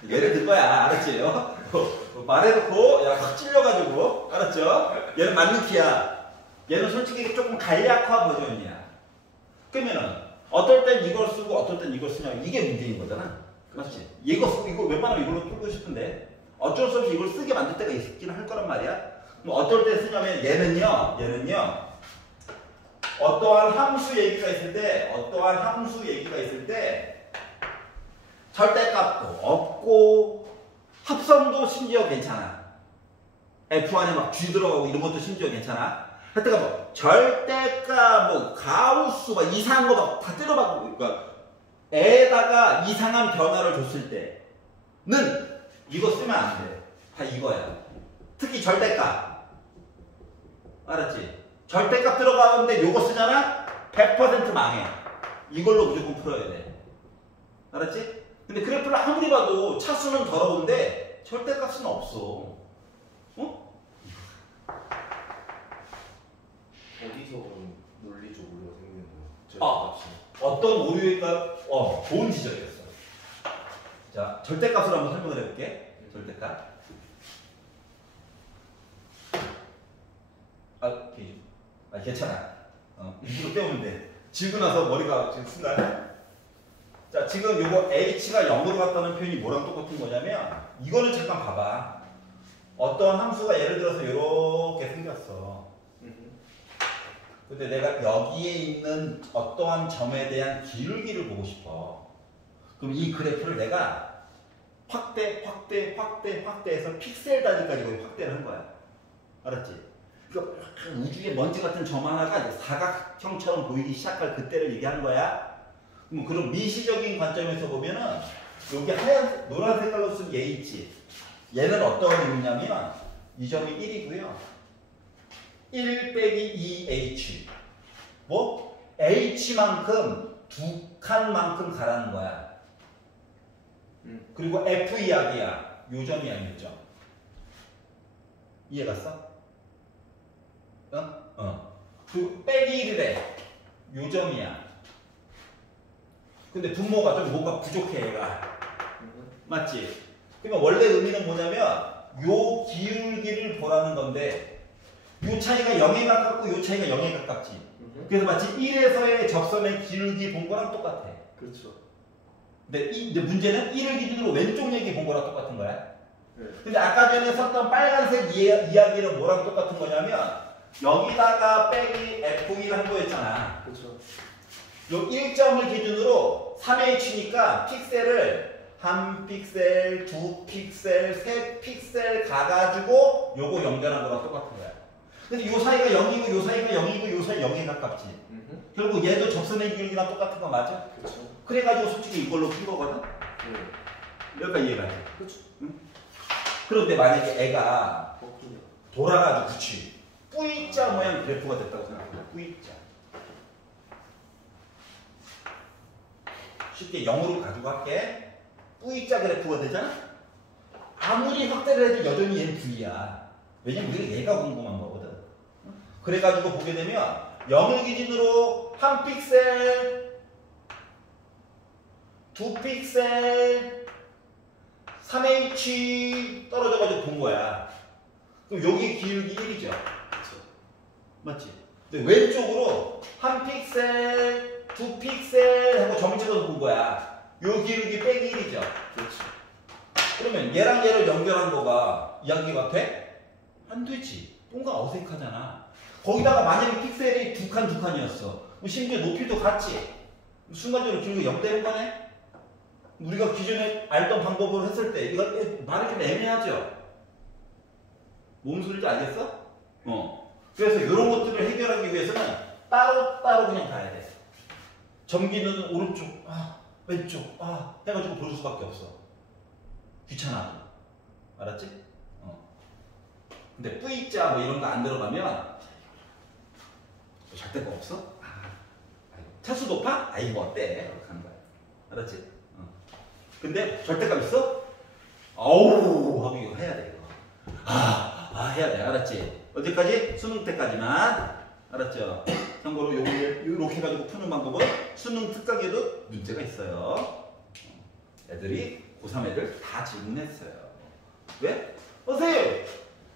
예를 들 거야. 알았지요? 말해놓고 야 확 찔려가지고 알았죠? 얘는 맞는 키야. 얘는 솔직히 조금 간략화 버전이야. 그러면은 어떨 땐 이걸 쓰고 어떨 땐 이걸 쓰냐 이게 문제인 거잖아. 맞지? 이거 웬만하면 이걸로 풀고 싶은데 어쩔 수 없이 이걸 쓰게 만들 때가 있긴 할 거란 말이야. 그럼 어떨 때 쓰냐면 얘는요 어떠한 함수 얘기가 있을 때 절대값도 없고 합성도 심지어 괜찮아. F 안에 막 G 들어가고 이런 것도 심지어 괜찮아. 하여튼 뭐 절대값 뭐 가우스 막 이상한 거 막 다 때려박고 그러니까 에다가 이상한 변화를 줬을 때는 이거 쓰면 안 돼. 다 이거야. 특히 절대값. 알았지? 절대값 들어가는데 요거 쓰잖아? 100% 망해. 이걸로 무조건 풀어야 돼. 알았지? 근데 그래프를 아무리 봐도 차수는 더러운데 절대값은 없어. 어? 어디서 그럼 논리적으로 생기는 거예요? 아, 어떤 오류가 좋은 지적이었어. 자, 절대값을 한번 설명을 해볼게. 절대값. 괜찮아. 일부러 떼우면 돼. 지고 나서 머리가 지금 순간. 자, 지금 요거 h가 0으로 갔다는 표현이 뭐랑 똑같은 거냐면 이거는 잠깐 봐봐. 어떤 함수가 예를 들어서 이렇게 생겼어. 근데 내가 여기에 있는 어떠한 점에 대한 기울기를 보고 싶어. 그럼 이 그래프를 내가 확대해서 픽셀 단위까지 거의 확대를 한 거야. 알았지? 그러니까 우주의 먼지 같은 점 하나가 이제 사각형처럼 보이기 시작할 그때를 얘기하는 거야. 그럼 미시적인 관점에서 보면은 여기 노란 색깔로 쓴 얘 있지. 얘는 어떤 의미냐면 이 점이 1이고요. 1 빼기 2h. 뭐? h만큼 두 칸만큼 가라는 거야. 그리고 f 이야기야. 요 점이야, 요 점. 이해 갔어? 그리고 빼기 1이래. 요 점이야. 근데 분모가 좀 뭐가 부족해, 얘가. 맞지? 그러면 원래 의미는 뭐냐면 요 기울기를 보라는 건데 요 차이가 0에 가깝고 요 차이가 0에 가깝지. 그래서 마치 1에서의 접선의 기울기 본 거랑 똑같아. 그렇죠. 근데 문제는 1을 기준으로 왼쪽 얘기 본 거랑 똑같은 거야. 근데 아까 전에 썼던 빨간색 이야기는 뭐랑 똑같은 거냐면 여기다가 빼기 F1 한 거였잖아. 그렇죠. 요 1점을 기준으로 3H니까 픽셀을 1픽셀, 2픽셀, 3픽셀 가가지고 요거 연결한 거랑 똑같은 거야. 근데 요 사이가 0이고 요 사이가 0이고 요 사이 0에 가깝지. 결국 얘도 접선의 기울기랑 똑같은 거 맞아? 그렇죠. 그래가지고 솔직히 이걸로 푼 거거든? 여기까지 이해가 돼. 그렇죠. 응? 그런데 만약에 애가 돌아가지고 그치 V자 모양 그래프가 됐다고 생각해. V자. 쉽게 0으로 가지고 할게. V자 그래프가 되잖아? 아무리 확대를 해도 여전히 얘는 V야. 왜냐면 우리가 얘가 궁금한 거거든. 그래가지고 보게 되면 0을 기준으로 1픽셀, 2픽셀, 3H 떨어져가지고 본 거야. 그럼 여기 기울기 1이죠. 그렇죠. 맞지? 근데 왼쪽으로 1픽셀, 2픽셀 하고 점찍어서 본 거야. 요 기울기 빼기 1이죠. 그렇죠. 그러면 얘랑 얘를 연결한 거가 이야기가 돼? 안 되지. 뭔가 어색하잖아. 거기다가 만약에 픽셀이 두 칸이었어. 심지어 높이도 같지. 순간적으로 기울기가 0 되는 거네? 우리가 기존에 알던 방법으로 했을 때 이거 말이 좀 애매하죠? 뭔 소리인지 알겠어? 그래서 이런 것들을 해결하기 위해서는 따로따로 그냥 가야 돼. 점기는 오른쪽, 왼쪽, 해가지고 볼 수밖에 없어. 귀찮아. 알았지? 근데 V자 뭐 이런 거 안 들어가면 절대가 없어? 차수 높아? 이거 어때? 이렇게 하는 거야. 알았지? 근데 절대값 있어? 아우 하고 이거 해야 돼. 이거. 해야 돼. 알았지? 어디까지? 수능 때까지만. 알았죠? 참고로 요렇게 해가지고 푸는 방법은 수능 특강에도 문제가 있어요. 애들이 고3 애들 다 질문했어요. 왜? 선생님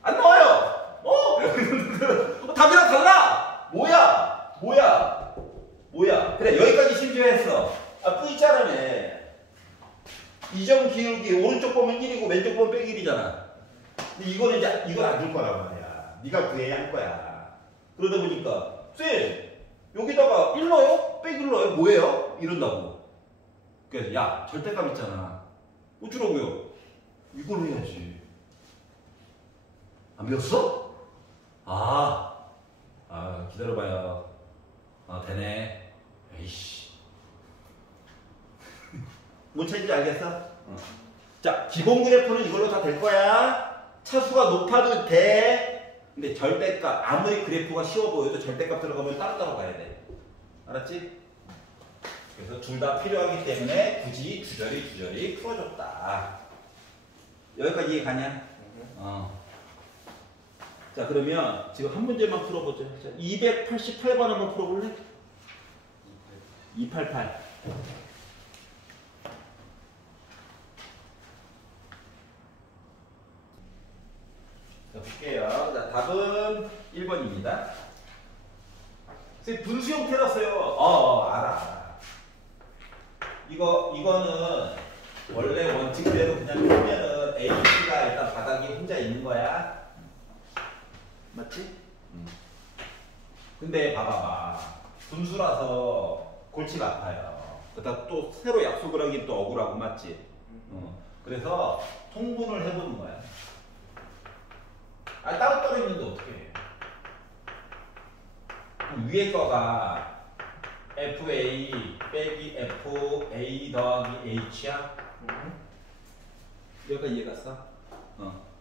안 나와요. 답이랑 달라. 뭐야? 그래 여기까지 심지어 했어. 뿌이 자르네. 이점 기울기 오른쪽 보면 1이고 왼쪽 보면 빼기 1이잖아. 근데 이거는 이제 이걸 안 줄 거란 말이야. 네가 구해야 할 거야. 그러다 보니까 쌤 여기다가 1 넣어요? 빼기 1 넣어요? 뭐예요? 이런다고. 그래서 야 절대값 있잖아. 어쩌라고요? 이걸 해야지. 안 배웠어? 기다려봐요. 되네. 에이씨. 뭔 차이인지 알겠어? 자, 기본 그래프는 이걸로 다 될 거야. 차수가 높아도 돼. 근데 절대값, 아무리 그래프가 쉬워 보여도 절대값 들어가면 따로따로 가야 돼. 알았지? 그래서 둘 다 필요하기 때문에 굳이 주저리 풀어줬다. 여기까지 이해 가냐? 자, 그러면 지금 한 문제만 풀어보자. 자, 288번 한번 풀어볼래? 288. 자, 볼게요. 자, 답은 1번입니다. 선생님, 분수 형태라서요. 알아. 이거는 원래 원칙대로 그냥 풀면은 H가 일단 바닥에 혼자 있는 거야. 맞지? 근데 봐봐봐. 분수라서 골치가 아파요. 그러다 또 새로 약속을 하기 또 억울하고, 맞지? 그래서 통분을 해보는 거야. 따로따로 있는데 어떻게 해? 위에 거가 FA 빼기 FA 더하기 H야? 여기까지 이해갔어?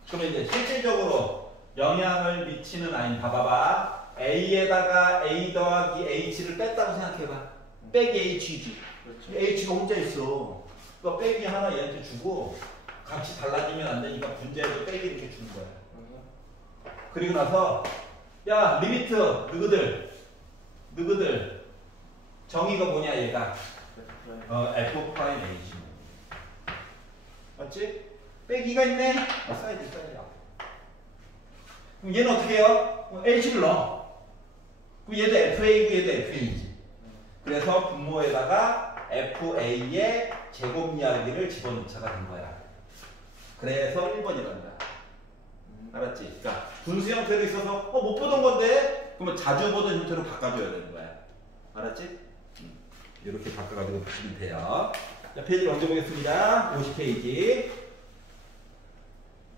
그러면 이제 실질적으로 영향을 미치는 아인 봐봐봐. A에다가 A 더하기 H를 뺐다고 생각해봐. 빼기 H지. 그렇죠. H가 혼자 있어. 그러니까 빼기 하나 얘한테 주고 값이 달라지면 안 되니까 분자에서 빼기 이렇게 주는 거야. 그리고 나서 야 리미트 너희들 정의가 뭐냐 얘가 F 프라임 H 맞지? 빼기가 있네. 써야지. 그럼 얘는 어떻게 해요? H를 넣어. 그럼 얘도 FA고 얘도 FA지. 그래서 분모에다가 FA의 제곱 이야기를 집어넣자가 된 거야. 그래서 1번이란다. 알았지? 그러니까 분수 형태로 있어서 못 보던 건데 그러면 자주 보던 형태로 바꿔줘야 되는 거야. 알았지? 이렇게 바꿔가지고 보시면 돼요. 자, 페이지를 얹어보겠습니다. 50페이지.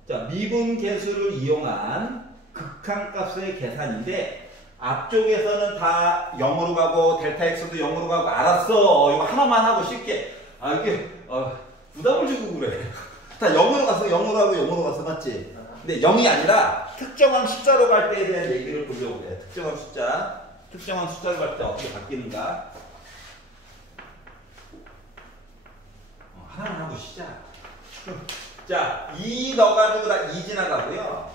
자, 미분 계수를 이용한 극한값의 계산인데 앞쪽에서는 다 0으로 가고 델타 x도 0으로 가고 알았어. 이거 하나만 하고 쉽게. 이게 부담을 주고 그래. 다 0으로 가서 0으로 가서 맞지? 근데 0이 아니라 특정한 숫자로 갈 때에 대한 얘기를 보려고 해. 특정한 숫자로 갈 때 어떻게 바뀌는가? 하나만 하고 시작. 자, 2 넣어가지고 다 2 지나가고요.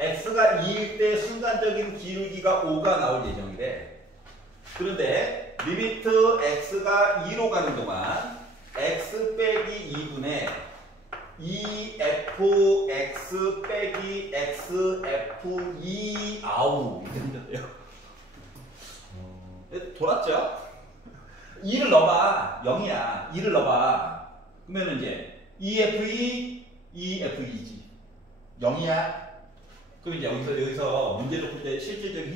x가 2일 때 순간적인 기울기가 5가 나올 예정이래. 그런데 리미트 x가 2로 가는 동안 x 빼기 2분의 2fx 빼기 xf2 아우 이렇게 생겼대요. 돌았죠? 2를 넣어봐. 0이야. 2를 넣어봐. 그러면 이제 2f2 2f2지. 0이야. 그럼 이제 여기서 문제를 풀 때 실질적인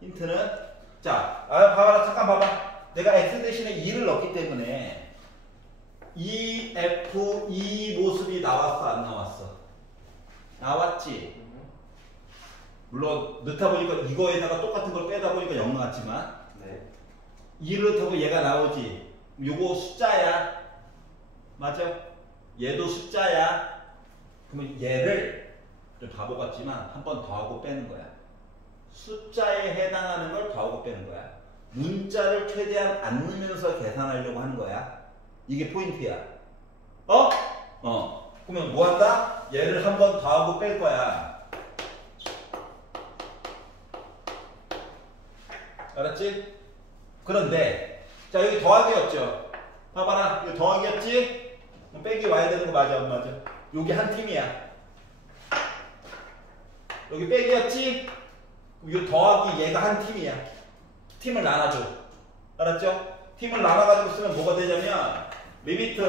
힌트는 자, 봐봐라. 잠깐 봐봐. 내가 x 대신에 2를 넣었기 때문에 EF2 모습이 나왔어 안 나왔어? 나왔지. 물론 넣다 보니까 이거에다가 똑같은 걸 빼다 보니까 0 나왔지만 네. 2를 넣다고 얘가 나오지. 요거 숫자야. 맞아? 얘도 숫자야. 그러면 얘를 좀 바보 같지만 한 번 더하고 빼는 거야. 숫자에 해당하는 걸 더하고 빼는 거야. 문자를 최대한 안 넣으면서 계산하려고 하는 거야. 이게 포인트야. 그러면 뭐 한다? 얘를 한 번 더하고 뺄 거야. 알았지? 그런데 자 여기 더하기였죠. 봐봐라. 이거 더하기였지? 그럼 빼기 와야 되는 거 맞아 안 맞아? 여기 한 팀이야. 여기 빼기였지? 이거 더하기 얘가 한 팀이야. 팀을 나눠줘. 알았죠? 팀을 나눠가지고 쓰면 뭐가 되냐면 리미트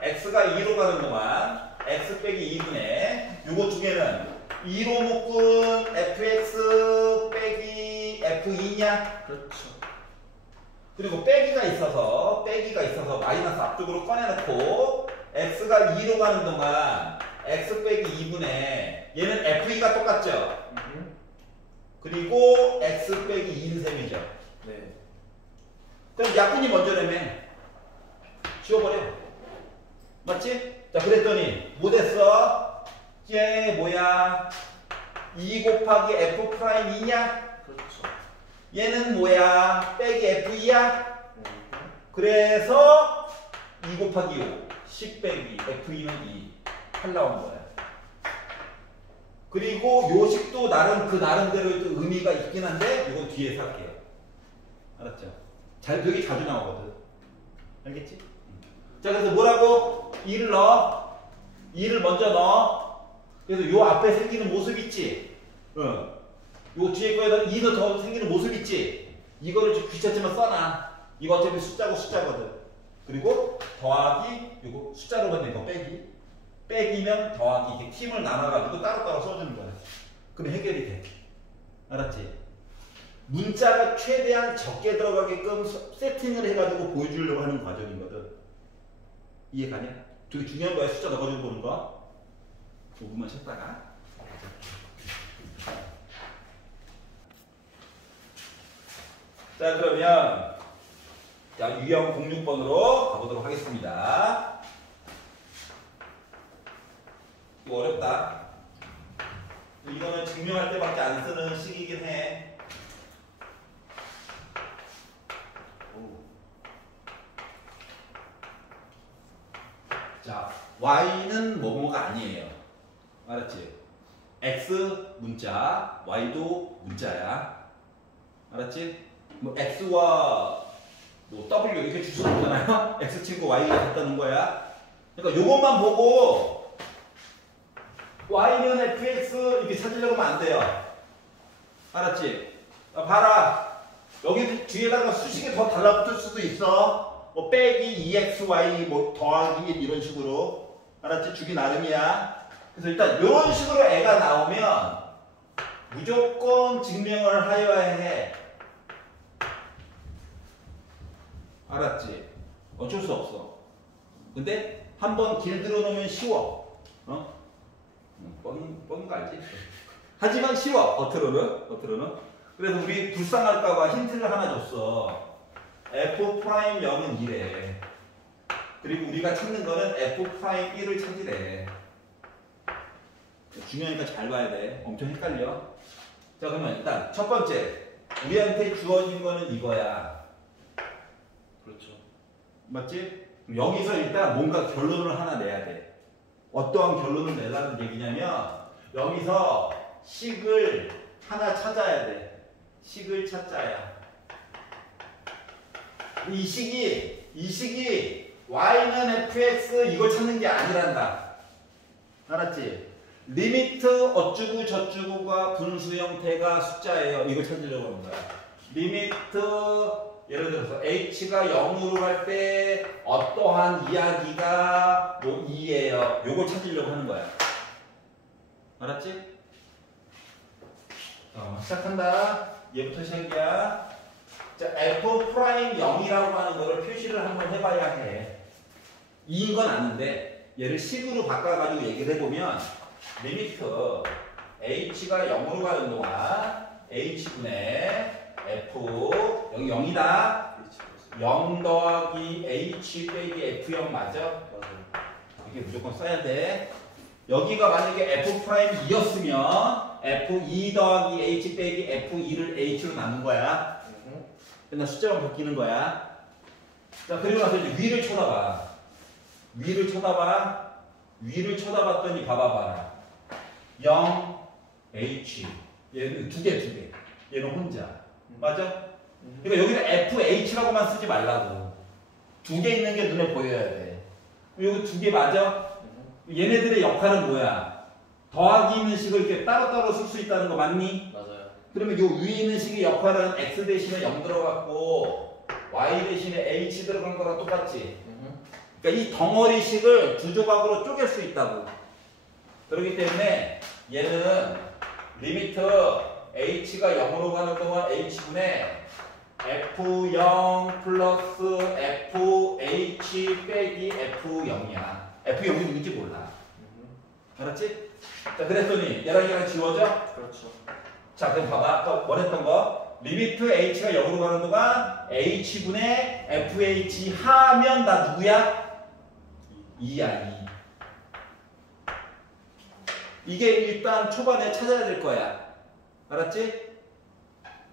x가 2로 가는 동안 x 빼기 2분의 요거 두 개는 2로 묶은 fx 빼기 f2냐? 그렇죠. 그리고 빼기가 있어서 마이너스 앞쪽으로 꺼내놓고 x가 2로 가는 동안 x 빼기 2분의 얘는 f2가 똑같죠? 그리고 x 빼기 2인 셈이죠. 네. 그럼 약분이 먼저 내며 지워버려. 맞지? 자 그랬더니 뭐 됐어? 얘 뭐야? 2 곱하기 f 프라임 2냐? 그렇죠. 얘는 뭐야? 빼기 f2야? 그래서 2 곱하기 5 10 빼기 f2는 2 8 나온 거야. 그리고 요식도 나름 그 나름대로 또 의미가 있긴 한데 이건 뒤에서 할게요. 알았죠? 되게 자주 나오거든. 알겠지? 자 그래서 뭐라고? 2를 넣어. 2를 먼저 넣어. 그래서 요 앞에 생기는 모습 있지? 응. 요 뒤에 거에다 2도 더 생기는 모습 있지? 이거를 좀 귀찮지만 써놔. 이거 어차피 숫자고 숫자거든. 그리고 더하기 요거 숫자로 받는 거 빼기. 빼기면 더하기. 이렇게 팀을 나눠가지고 따로따로 써주는 거야. 그럼 해결이 돼. 알았지? 문자가 최대한 적게 들어가게끔 세팅을 해가지고 보여주려고 하는 과정이거든. 이해 가냐? 되게 중요한 거야. 숫자 넣어가지고 보는 거. 5분만 쉬었다가. 자 그러면 자 유형 06번으로 가보도록 하겠습니다. 이거 어렵다. 이거는 증명할 때밖에 안 쓰는 식이긴 해. 자, y는 뭐뭐가 아니에요. 알았지? x 문자, y도 문자야. 알았지? 뭐 x와 뭐 w 이렇게 줄 수 없잖아요. x 친구 y가 같다는 거야. 그러니까 요것만 보고 y는 fx 이렇게 찾으려고 하면 안 돼요. 알았지? 봐라. 여기 뒤에다가 수식이 더 달라붙을 수도 있어. 뭐 빼기 2xy 뭐 더하기 이런 식으로. 알았지? 주기 나름이야. 그래서 일단 이런 식으로 애가 나오면 무조건 증명을 하여야 해. 알았지? 어쩔 수 없어. 근데 한번 길들여 놓으면 쉬워. 어? 뻔한 거 알지? 하지만 쉬워. 겉으로는. 그래서 우리 불쌍할까봐 힌트를 하나 줬어. f'0은 2래. 그리고 우리가 찾는 거는 f'1을 찾으래. 중요하니까 잘 봐야 돼. 엄청 헷갈려. 자 그러면 일단 첫 번째 우리한테 주어진 거는 이거야. 그렇죠. 맞지? 여기서 일단 뭔가 결론을 하나 내야 돼. 어떠한 결론을 내라는 얘기냐면 여기서 식을 하나 찾아야 돼. 식을 찾자야. 이 식이 y는 fx 이걸 찾는 게 아니란다. 알았지? 리미트 어쩌고 저쩌고가 분수 형태가 숫자예요. 이걸 찾으려고 하는 거야. 리미트 예를 들어서 h가 0으로 갈 때 어떠한 이야기가 뭐 2예요. 요걸 찾으려고 하는 거야. 알았지? 시작한다. 얘부터 시작이야. 자, f'0이라고 하는 거를 표시를 한번 해봐야 해. 2인 건 아는데 얘를 식으로 바꿔가지고 얘기를 해보면 리미트 h가 0으로 가는 동안 h분의 f 여기 0이다. 0 더하기 h 빼기 f0 맞아? 맞아요. 이게 무조건 써야 돼. 여기가 만약에 f'2였으면 f2 더하기 h 빼기 f2를 h로 나눈 거야. 맨날 숫자만 바뀌는 거야. 자, 그리고 나서 이제 위를 쳐다봐. 위를 쳐다봤더니 봐봐라. 0, h. 얘는 두 개. 얘는 혼자. 맞아? 그러니까 여기는 fh라고만 쓰지 말라고. 두 개 있는 게 눈에 보여야 돼. 여기 두 개 맞아? 얘네들의 역할은 뭐야? 더하기 있는 식을 이렇게 따로따로 쓸 수 있다는 거 맞니? 맞아요. 그러면 요 위에 있는 식의 역할은 x 대신에 0 들어갔고 y 대신에 h 들어간 거랑 똑같지? 그러니까 이 덩어리식을 두 조각으로 쪼갤 수 있다고. 그렇기 때문에 얘는 리미트 h가 0으로 가는 동안 h분의 f0 플러스 fh 빼기 f0이야. f0이 누군지 몰라. 알았지? 자, 그랬더니 얘랑 지워져? 그렇죠. 자, 그럼 봐봐. 아까 원했던 거. 리미트 h가 0으로 가는 동안 h분의 fh 하면 나 누구야? 2야, 2. 이게 일단 초반에 찾아야 될 거야. 알았지?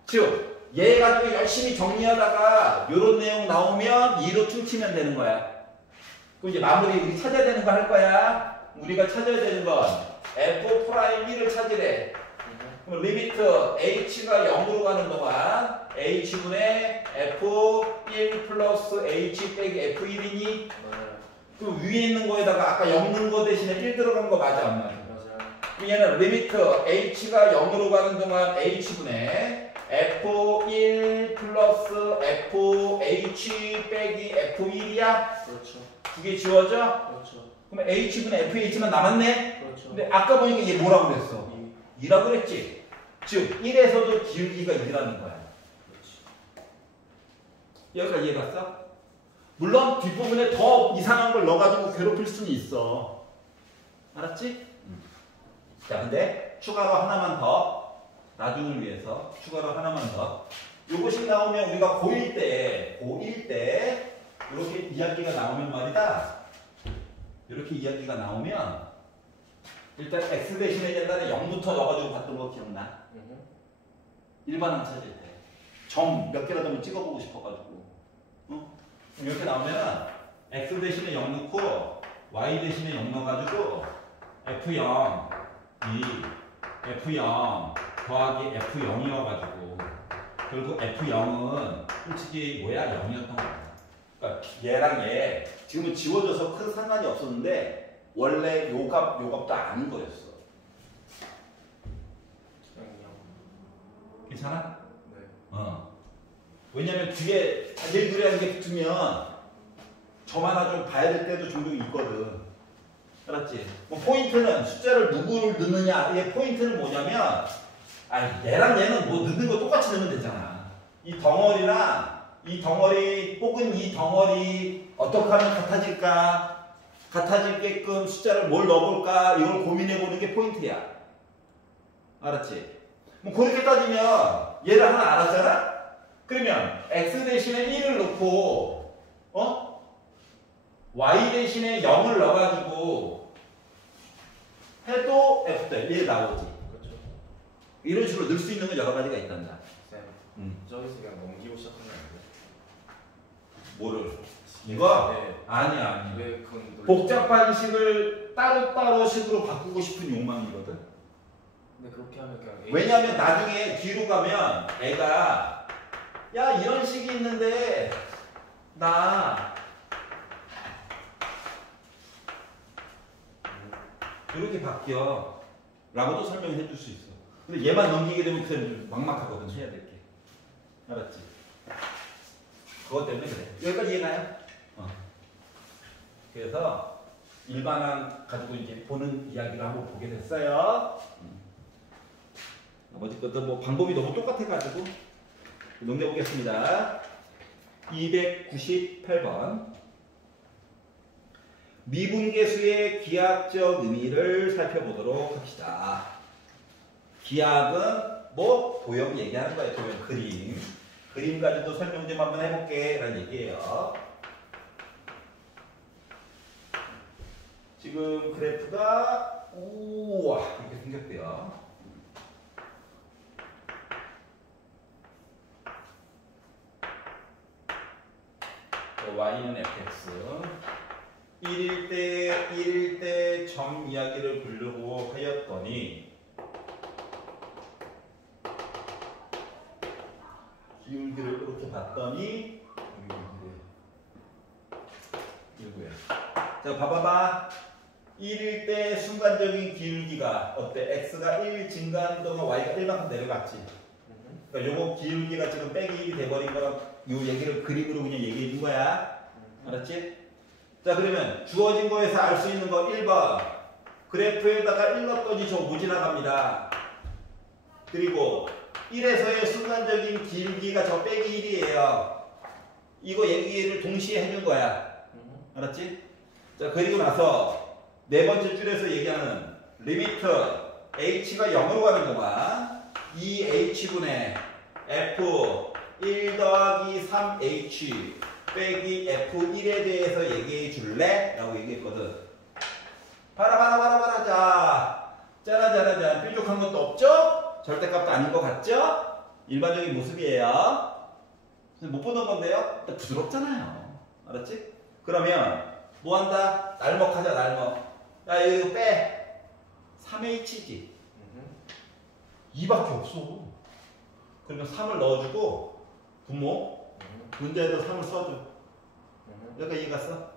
즉, 얘 가지고 열심히 정리하다가 이런 내용 나오면 2로 퉁치면 되는 거야. 그럼 이제 마무리 우리 찾아야 되는 거 할 거야. 우리가 찾아야 되는 건 f'1을 찾으래. 그럼 리미트 h가 0으로 가는 동안 h분의 f1 플러스 h 빼기 f1이니 맞아요. 그 위에 있는 거에다가 아까 0 넣은 거 대신에 1 들어간 거 맞아 안 맞아? 맞아요. 그럼 얘는 리미트 h가 0으로 가는 동안 h분의 f1 플러스 fh 빼기 f1이야? 그렇죠. 두 개 지워져? 그렇죠. 그럼 h분의 fh만 남았네? 그렇죠. 근데 아까 보니까 얘 뭐라고 그랬어? 이 2라고 그랬지? 즉 1에서도 기울기가 2라는 거야. 그렇지. 여기까지 이해갔어? 물론 뒷부분에 더 이상한 걸 넣어가지고 괴롭힐 수는 있어. 알았지? 자, 근데 추가로 하나만 더, 나중을 위해서 추가로 하나만 더. 요것이 나오면 우리가 고1 때 이렇게 이야기가 나오면 말이다. 이렇게 이야기가 나오면 일단 x 대신에 옛날에 0부터 넣어가지고 봤던 거 기억나? 일반항 찾을 때 점 몇 개라도 한번 찍어보고 싶어가지고 이렇게 나오면 x 대신에 0 넣고 y 대신에 0 넣어가지고 f0 f0 더하기 f0이어가지고 결국 f0은 솔직히 뭐야? 0이었던 거야. 그러니까 얘랑 얘 지금은 지워져서 큰 상관이 없었는데 원래 요 값도 아닌 거였어. 괜찮아? 네. 왜냐면 뒤에 자질구레한 게 붙으면 점 하나 좀 봐야 될 때도 종종 있거든. 알았지? 뭐 포인트는 숫자를 누구를 넣느냐. 얘 포인트는 뭐냐면 얘랑 얘는 뭐 넣는 거 똑같이 넣으면 되잖아. 이 덩어리랑 이 덩어리 혹은 이 덩어리 어떻게 하면 같아질까? 같아질게끔 숫자를 뭘 넣어볼까? 이걸 고민해보는 게 포인트야. 알았지? 뭐 그렇게 따지면 얘를 하나 알았잖아? 그러면 x 대신에 1을 넣고 y 대신에 0을 넣어가지고 해도 f 얘 나오지. 그렇죠. 이런 식으로 넣을 수 있는 건 여러 가지가 있단다. 쌤, 저기서 그냥 넘기고 시작하면 안 돼요? 뭐를? 이거? 네. 아니야. 왜 그건 복잡한 식을 따로따로 식으로 바꾸고 싶은 욕망이거든. 근데 그렇게 하면 그냥 왜냐하면 나중에 뒤로 가면 애가 야 이런 식이 있는데 나 이렇게 바뀌어 라고도 설명해 줄 수 있어. 근데 얘만 넘기게 되면 그냥 막막하거든. 해야 될 게. 알았지? 그것 때문에 그래. 여기까지 이해가요? 그래서 일반항 가지고 이제 보는 이야기를 한번 보게 됐어요. 나머지 것도 뭐 방법이 너무 똑같아가지고 넘겨보겠습니다. 298번 미분계수의 기하학적 의미를 살펴보도록 합시다. 기하학은 뭐 도형 얘기하는 거예요. 도형 그림 가지고 설명 좀 한번 해볼게 라는 얘기예요. 지금 그래프가 우와 이렇게 생겼대요. y는 fx 1일 때 점 이야기를 보려고 하였더니 기울기를 이렇게 봤더니 이거야. 자 봐봐봐. 1일 때 순간적인 기울기가 어때? x가 1 증가하는 동안 y가 1만큼 내려갔지. 그러니까 요거 기울기가 지금 빼기 1이 돼버린 거랑 요 얘기를 그림으로 그냥 얘기해 준 거야. 알았지? 자, 그러면 주어진 거에서 알 수 있는 거 1번. 그래프에다가 1 넣었더니 저 무 지나갑니다. 그리고 1에서의 순간적인 기울기가 저 빼기 1이에요. 이거 얘기를 동시에 해준 거야. 알았지? 자, 그리고 나서 네 번째 줄에서 얘기하는 리미트 h가 0으로 가는 동안 2h분의 f 1 더하기 3h 빼기 f1에 대해서 얘기해 줄래? 라고 얘기했거든. 봐라. 자, 짜라짜라짠. 뾰족한 것도 없죠? 절대값도 아닌 것 같죠? 일반적인 모습이에요. 못 보던 건데요? 부드럽잖아요. 알았지? 그러면 뭐 한다? 날먹하자, 날먹. 야, 이거 빼. 3h지. 2밖에 없어. 그러면 3을 넣어주고 분모 문제에도 3을 써줘. 여기까지 이해 갔어?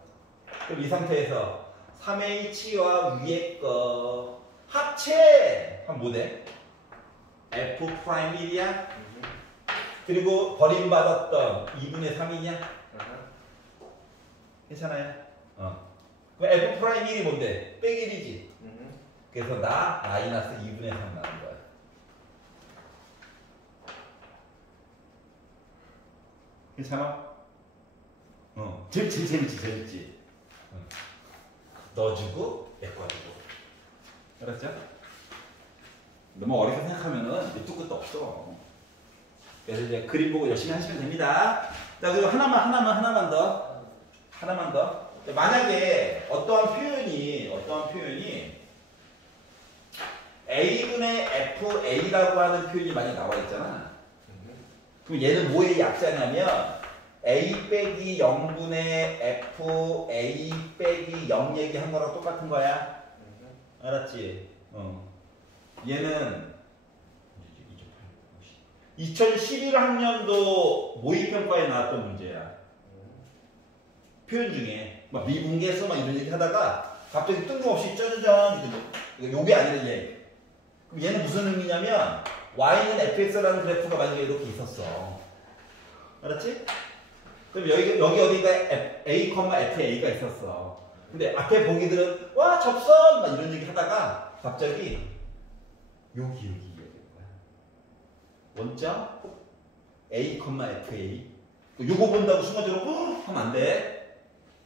그럼 이 상태에서 3h와 위에 거 합체 하면 뭐 돼? f'1이야? 그리고 버림받았던 2분의 3이냐? 괜찮아요? 그럼 f'1이 뭔데? 빼기 1이지. 그래서 나 마이너스 2분의 3 나온 거야. 괜찮아? 제일 재밌지. 넣어주고 메꿔주고. 알았죠? 너무 어렵게 생각하면은 밑도 끝도 없어. 그래서 이제 그림 보고 열심히 하시면 됩니다. 자, 그리고 하나만 더. 만약에 어떠한 표현이 a분의 fa라고 하는 표현이 많이 나와 있잖아. 그럼 얘는 뭐의 약자냐면 a 빼기 0분의 f a 빼기 0 얘기한 거랑 똑같은 거야. 알았지? 얘는 2011학년도 모의평가에 나왔던 문제야. 표현 중에 막 미분계수 막 이런 얘기 하다가 갑자기 뜬금없이 짜자잔 이거 요게 아니라 얘. 그럼 얘는 무슨 의미냐면 y는 fx라는 그래프가 만약에 이렇게 있었어. 알았지? 그럼 여기 어디가 a, fa가 있었어. 근데 앞에 보기들은 와 접선 막 이런 얘기 하다가 갑자기 요 기울기 얘기하는 거야. 원점 a, fa. 요거 본다고 순간적으로 하면 안 돼.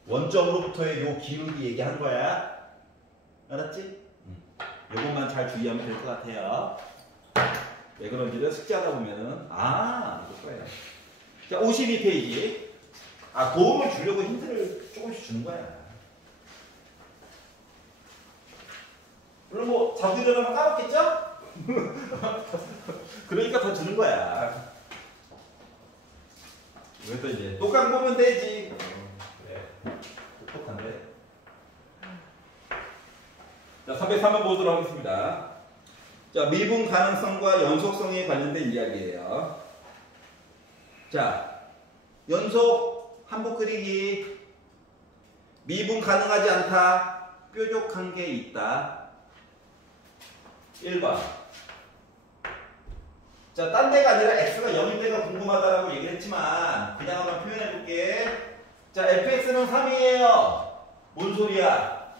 원점으로부터의 요 기울기 얘기하는 거야. 알았지? 요것만 잘 주의하면 될 것 같아요. 왜 그런지를 숙제하다 보면은 이럴 거예요. 자, 52페이지. 도움을 주려고 힌트를 조금씩 주는 거야. 물론 뭐 자기 전에 까먹겠죠? 그러니까 더 주는 거야. 그래서 이제 똑같 보면 되지. 그래. 똑똑한데. 자, 303번 보도록 하겠습니다. 자, 미분 가능성과 연속성에 관련된 이야기예요. 자, 연속 한복 그리기. 미분 가능하지 않다. 뾰족한 게 있다. 1번. 자, 딴 데가 아니라 x가 0일 때가 궁금하다라고 얘기를 했지만 그냥 한번 표현해 볼게. 자, fx는 3이에요. 뭔 소리야?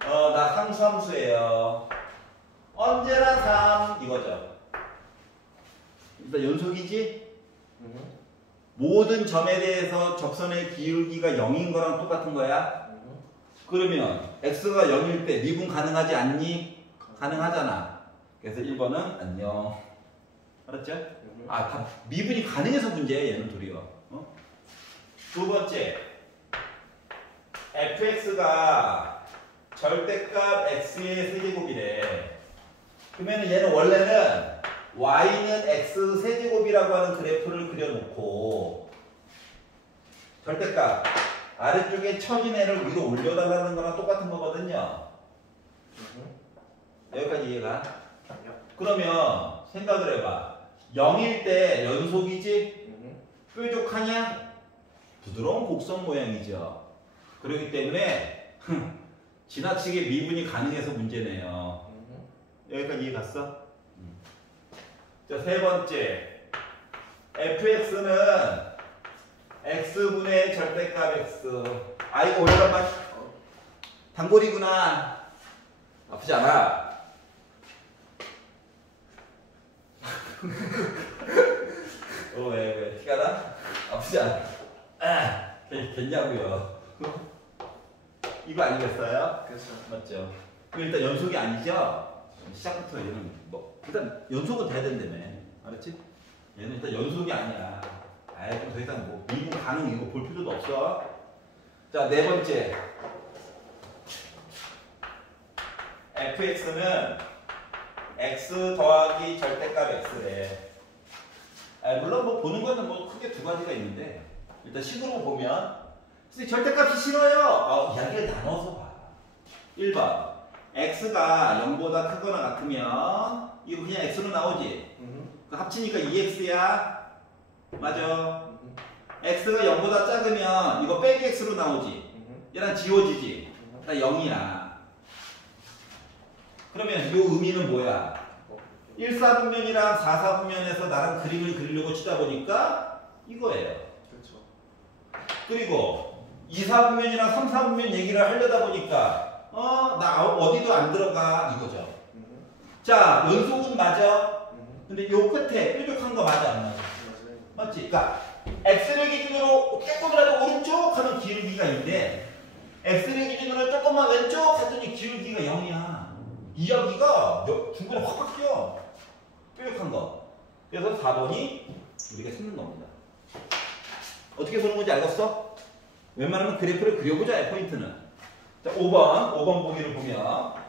나 상수함수예요. 언제나 3 이거죠. 일단 연속이지? 모든 점에 대해서 접선의 기울기가 0인 거랑 똑같은 거야. 그러면 x가 0일 때 미분 가능하지 않니? 가능하잖아. 그래서 1번은 안녕. 알았죠? 다 미분이 가능해서 문제야 얘는 도리어. 두 번째, fx가 절대값 x의 세제곱이래. 그러면 얘는 원래는 y는 x 세제곱이라고 하는 그래프를 그려놓고 절대값 아래쪽에 처진 애를 위로 올려달라는 거랑 똑같은 거거든요. 여기까지 이해가? 그러면 생각을 해봐. 0일 때 연속이지? 뾰족하냐? 부드러운 곡선 모양이죠. 그렇기 때문에 지나치게 미분이 가능해서 문제네요. 여기까지 이해 갔어? 자, 세 번째. fx는 x분의 절대값 x. 아, 이거 오래간만. 단골이구나. 아프지 않아? 왜? 티가 나? 아프지 않아? 됐냐고요. 이거 아니겠어요? 그렇죠. 맞죠? 그럼 일단 연속이 아니죠? 시작부터 얘는 뭐 일단 연속은 돼야 된다며. 알았지? 얘는 일단 연속이 아니야. 아이, 그럼 더 이상 뭐 미분 가능 이거 볼 필요도 없어. 자, 네 번째. fx는 x 더하기 절대값 x래. 물론 뭐 보는 거는 뭐 크게 두 가지가 있는데 일단 식으로 보면 선생님 절대값이 싫어요. 이야기를 나눠서 봐. 1번 x가 0보다 크거나 같으면 이거 그냥 x로 나오지. 그 합치니까 2x야. 맞아. x가 0보다 작으면 이거 빼기 x로 나오지. 얘랑 지워지지. 나 0이야. 그러면 이 의미는 뭐야? 1사분면이랑 4사분면에서 나랑 그림을 그리려고 치다 보니까 이거예요. 그렇죠. 그리고 2사분면이랑 3사분면 얘기를 하려다 보니까 나 어디도 안 들어가 이거죠. 자, 연속은 맞아. 근데 요 끝에 뾰족한 거 맞아 안 맞아? 맞지? 그러니까 x를 기준으로 조금이라도 오른쪽 하면 기울기가 있는데 x를 기준으로 조금만 왼쪽 했더니 기울기가 0이야. 이야기가 중간에 확 바뀌어. 뾰족한 거. 그래서 4번이 우리가 찾는 겁니다. 어떻게 보는 건지 알겠어? 웬만하면 그래프를 그려보자. 포인트는. 자, 5번 보기를 보면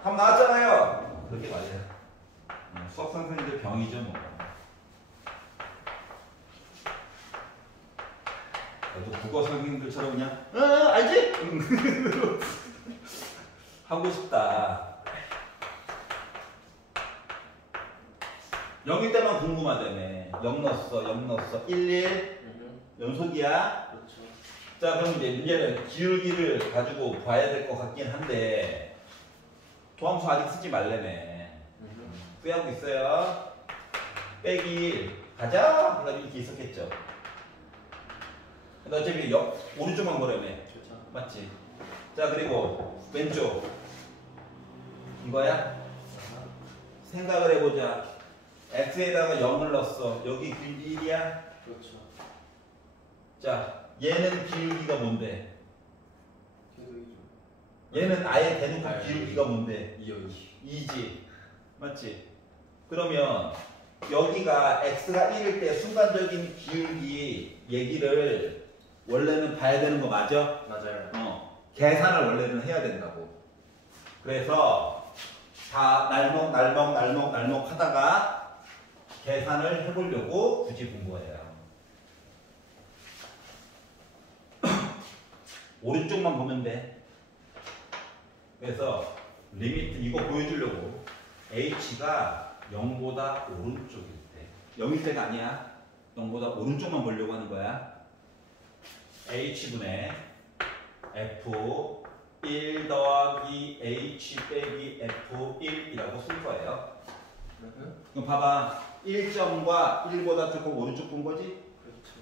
답 나왔잖아요. 그렇게 말해요. 수학 선생님들 병이죠 뭐. 나도 국어 선생님들처럼 그냥 알지? 하고 싶다. 0일 때만 궁금하다며. 0 넣었어. 11 연속이야. 그렇죠. 자, 그럼 이제 문제는 기울기를 가지고 봐야 될 것 같긴 한데 도함수 아직 쓰지 말래매. 빼하고 있어요. 빼기 가자. 그래가지고 이렇게 있었겠죠. 근데 어차피 오른쪽만 보려며. 그렇죠. 맞지? 자, 그리고 왼쪽 이거야? 생각을 해보자. x에다가 0을 넣었어. 여기 길이 1이야? 그렇죠. 자, 얘는 기울기가 뭔데? 계속 얘는 아예 대놓고 기울기가 뭔데? 2지. 맞지? 그러면 여기가 x가 1일 때 순간적인 기울기 얘기를 원래는 봐야 되는 거 맞아? 맞아요. 계산을 원래는 해야 된다고. 그래서 다 날먹 하다가 계산을 해보려고 굳이 본 거예요. 오른쪽만 보면 돼. 그래서 리미트 이거 보여주려고 h가 0보다 오른쪽일 때 0일 때가 아니야. 0보다 오른쪽만 보려고 하는 거야. h분의 f 1 더하기 h 빼기 f1이라고 쓸 거예요. 그럼 봐봐. 1점과 1보다 조금 오른쪽 본 거지? 그렇죠.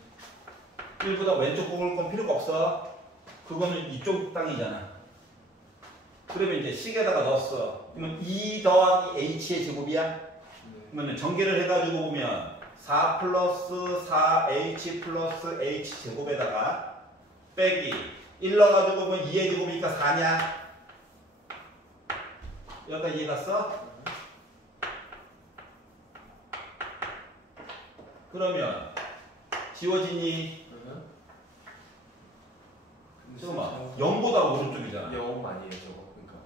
1보다 왼쪽 볼 건 필요가 없어. 그거는 이쪽 땅이잖아. 그러면 이제 식에다가 넣었어. 그러면 2 더하기 h의 제곱이야? 그러면 전개를 해가지고 보면 4 플러스 4h 플러스 h 제곱에다가 빼기 1 넣어가지고 보면 2의 제곱이니까 4냐? 여기까지 이해 갔어? 그러면 지워지니? 잠깐만 0보다 오른쪽이잖아. 0 아니에요 저거. 그러니까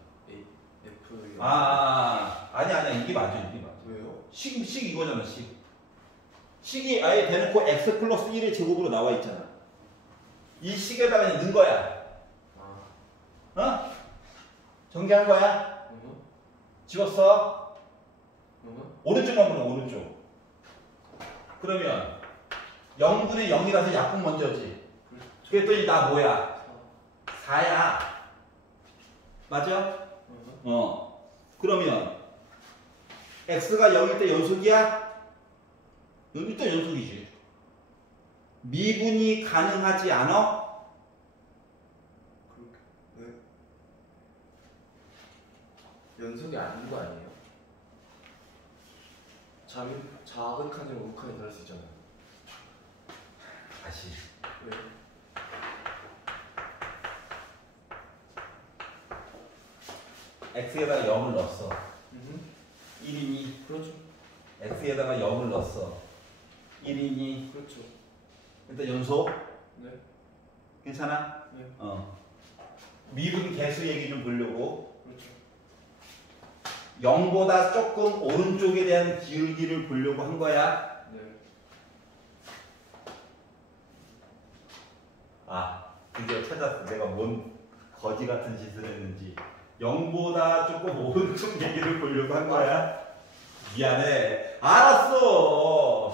F 아니야 이게 맞아. 왜요? 식 이거잖아. 식이 아예 대놓고 x 플러스 1의 제곱으로 나와 있잖아. 이 식에다가 그냥 넣은 거야. 전개한 거야? 지웠어? 오른쪽만 보면 오른쪽. 그러면 0분의 0이라서 약분 먼저지. 그랬더니 나 뭐야? 4야. 맞아? 그러면 x가 0일 때 연속이야? 0일 때 연속이지. 미분이 가능하지 않아? 그렇게 왜? 연속이 아닌 거 아니에요? 자극하면 우극하게 다를 수 있잖아요. 다시. 왜? x에다가 0을 넣었어. 1이니 그렇죠. x에다가 0을 넣었어. 1이니 그렇죠. 일단 연속. 네. 괜찮아? 네. 미분 개수 얘기 좀 보려고. 그렇죠. 0보다 조금 오른쪽에 대한 기울기를 보려고 한 거야. 네. 드디어 찾았어. 내가 뭔 거지 같은 짓을 했는지. 0보다 조금 오른쪽 얘기를 보려고 한 거야. 미안해. 알았어.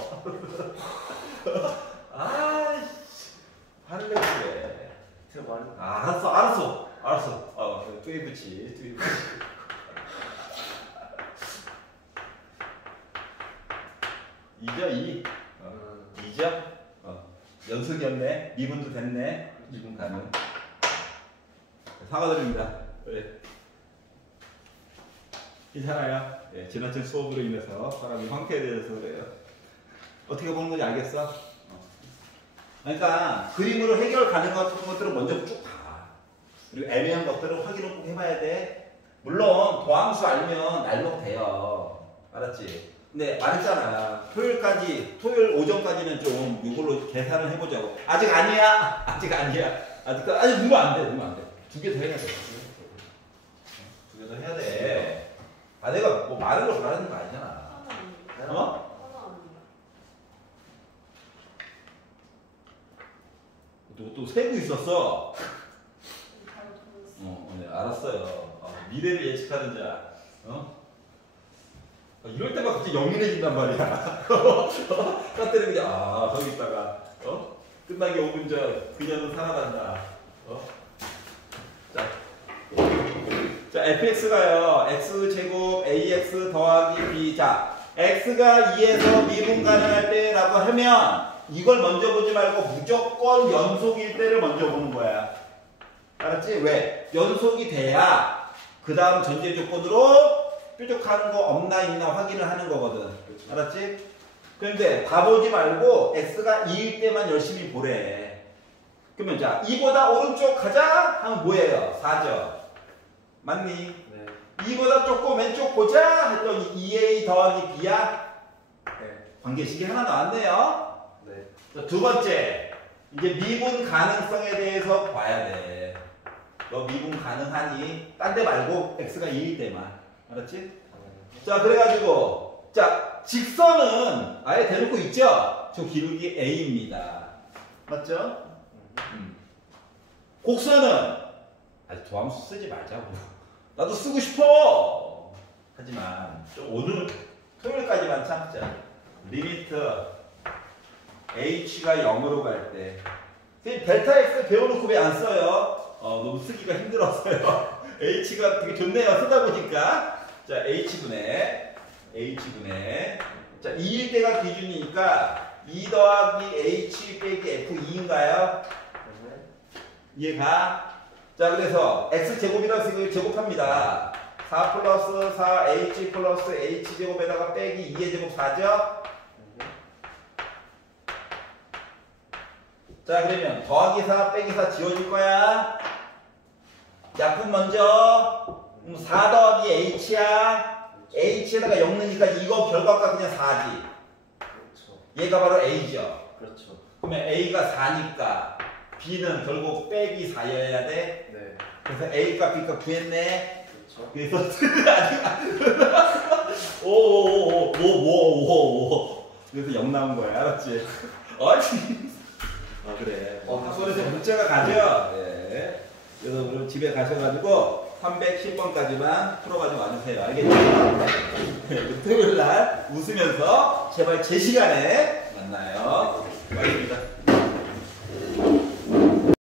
화를 내고 그래. 제가 말. 알았어. 뚜이부치. 이죠, 이. 이죠? 연속이었네. 미분도 됐네. 미분 가능. 사과드립니다. 네. 괜찮아요. 네, 지나친 수업으로 인해서 사람이 황폐해져서 그래요. 어떻게 보는 건지 알겠어? 그러니까 그림으로 해결 가능한 것들은 먼저 쭉 봐. 그리고 애매한 것들은 확인을 꼭 해봐야 돼. 물론 도함수 알면 날록 돼요. 알았지? 근데 말했잖아. 토요일 오전까지는 좀 이걸로 계산을 해보자고. 아직 아니야. 아직 누구 안 돼. 두 개 더 해야 돼. 두 개 더 해야 돼. 내가 뭐 말은 걸 바라는 거 아니잖아. 또 세고 있었어. 네, 알았어요. 미래를 예측하는 자. 이럴 때만 갑자기 영민해진단 말이야. 그때는 그냥 저기 있다가 끝나기 5분 전 그녀는 살아난다. 자, fx가요. x제곱 ax 더하기 b. 자, x가 2에서 미분 가능할 때라고 하면 이걸 먼저 보지 말고 무조건 연속일 때를 먼저 보는 거야. 알았지? 왜? 연속이 돼야 그 다음 전제 조건으로 뾰족한 거 없나 있나 확인을 하는 거거든. 알았지? 그런데 다 보지 말고 x가 2일 때만 열심히 보래. 그러면 자, 2보다 오른쪽 가자 하면 뭐예요? 4죠. 맞니? 네. 2보다 조금 왼쪽 보자 했더니 2a 더하기 b야. 네. 관계식이 하나 나왔네요. 네. 자, 두 번째, 이제 미분 가능성에 대해서 봐야 돼. 너 미분 가능하니? 딴 데 말고 x가 2일 때만. 알았지? 자, 그래가지고 자, 직선은 아예 대놓고 있죠? 저 기울기 a입니다. 맞죠? 곡선은 도함수 쓰지 말자고. 나도 쓰고 싶어. 하지만 좀 오늘 토요일까지만 참자. 리미트 h가 0으로 갈 때. 델타 x 배워놓고 왜 안 써요? 너무 쓰기가 힘들었어요. h가 되게 좋네요. 쓰다 보니까. 자, h분의 자, 2일 때가 기준이니까 2 더하기 h 빼기 f2인가요? 이해가? 자, 그래서 x제곱이라고 해서 제곱합니다. 4 플러스 4h 플러스 h제곱에다가 빼기 2의 제곱 4죠? 자, 그러면 더하기 4 빼기 4 지워질 거야. 약분 먼저. 4 더하기 h야. h에다가 0 넣으니까 이거 결과가 그냥 4지. 그렇죠. 얘가 바로 a죠. 그렇죠. 그러면 a가 4니까 b는 결국 빼기 4여야 돼. 네. 그래서 a값 b값 구했네. 그렇죠. 그래서 오오오오오오오오 그래서 0 나온 거야. 알았지? 그래. 학원에서 문자가 가죠. 네. 그래서 오늘 집에 가셔가지고 310번까지만 풀어가지고 와주세요. 알겠죠? 토요일 날 웃으면서 제발 제 시간에 만나요. 고맙습니다.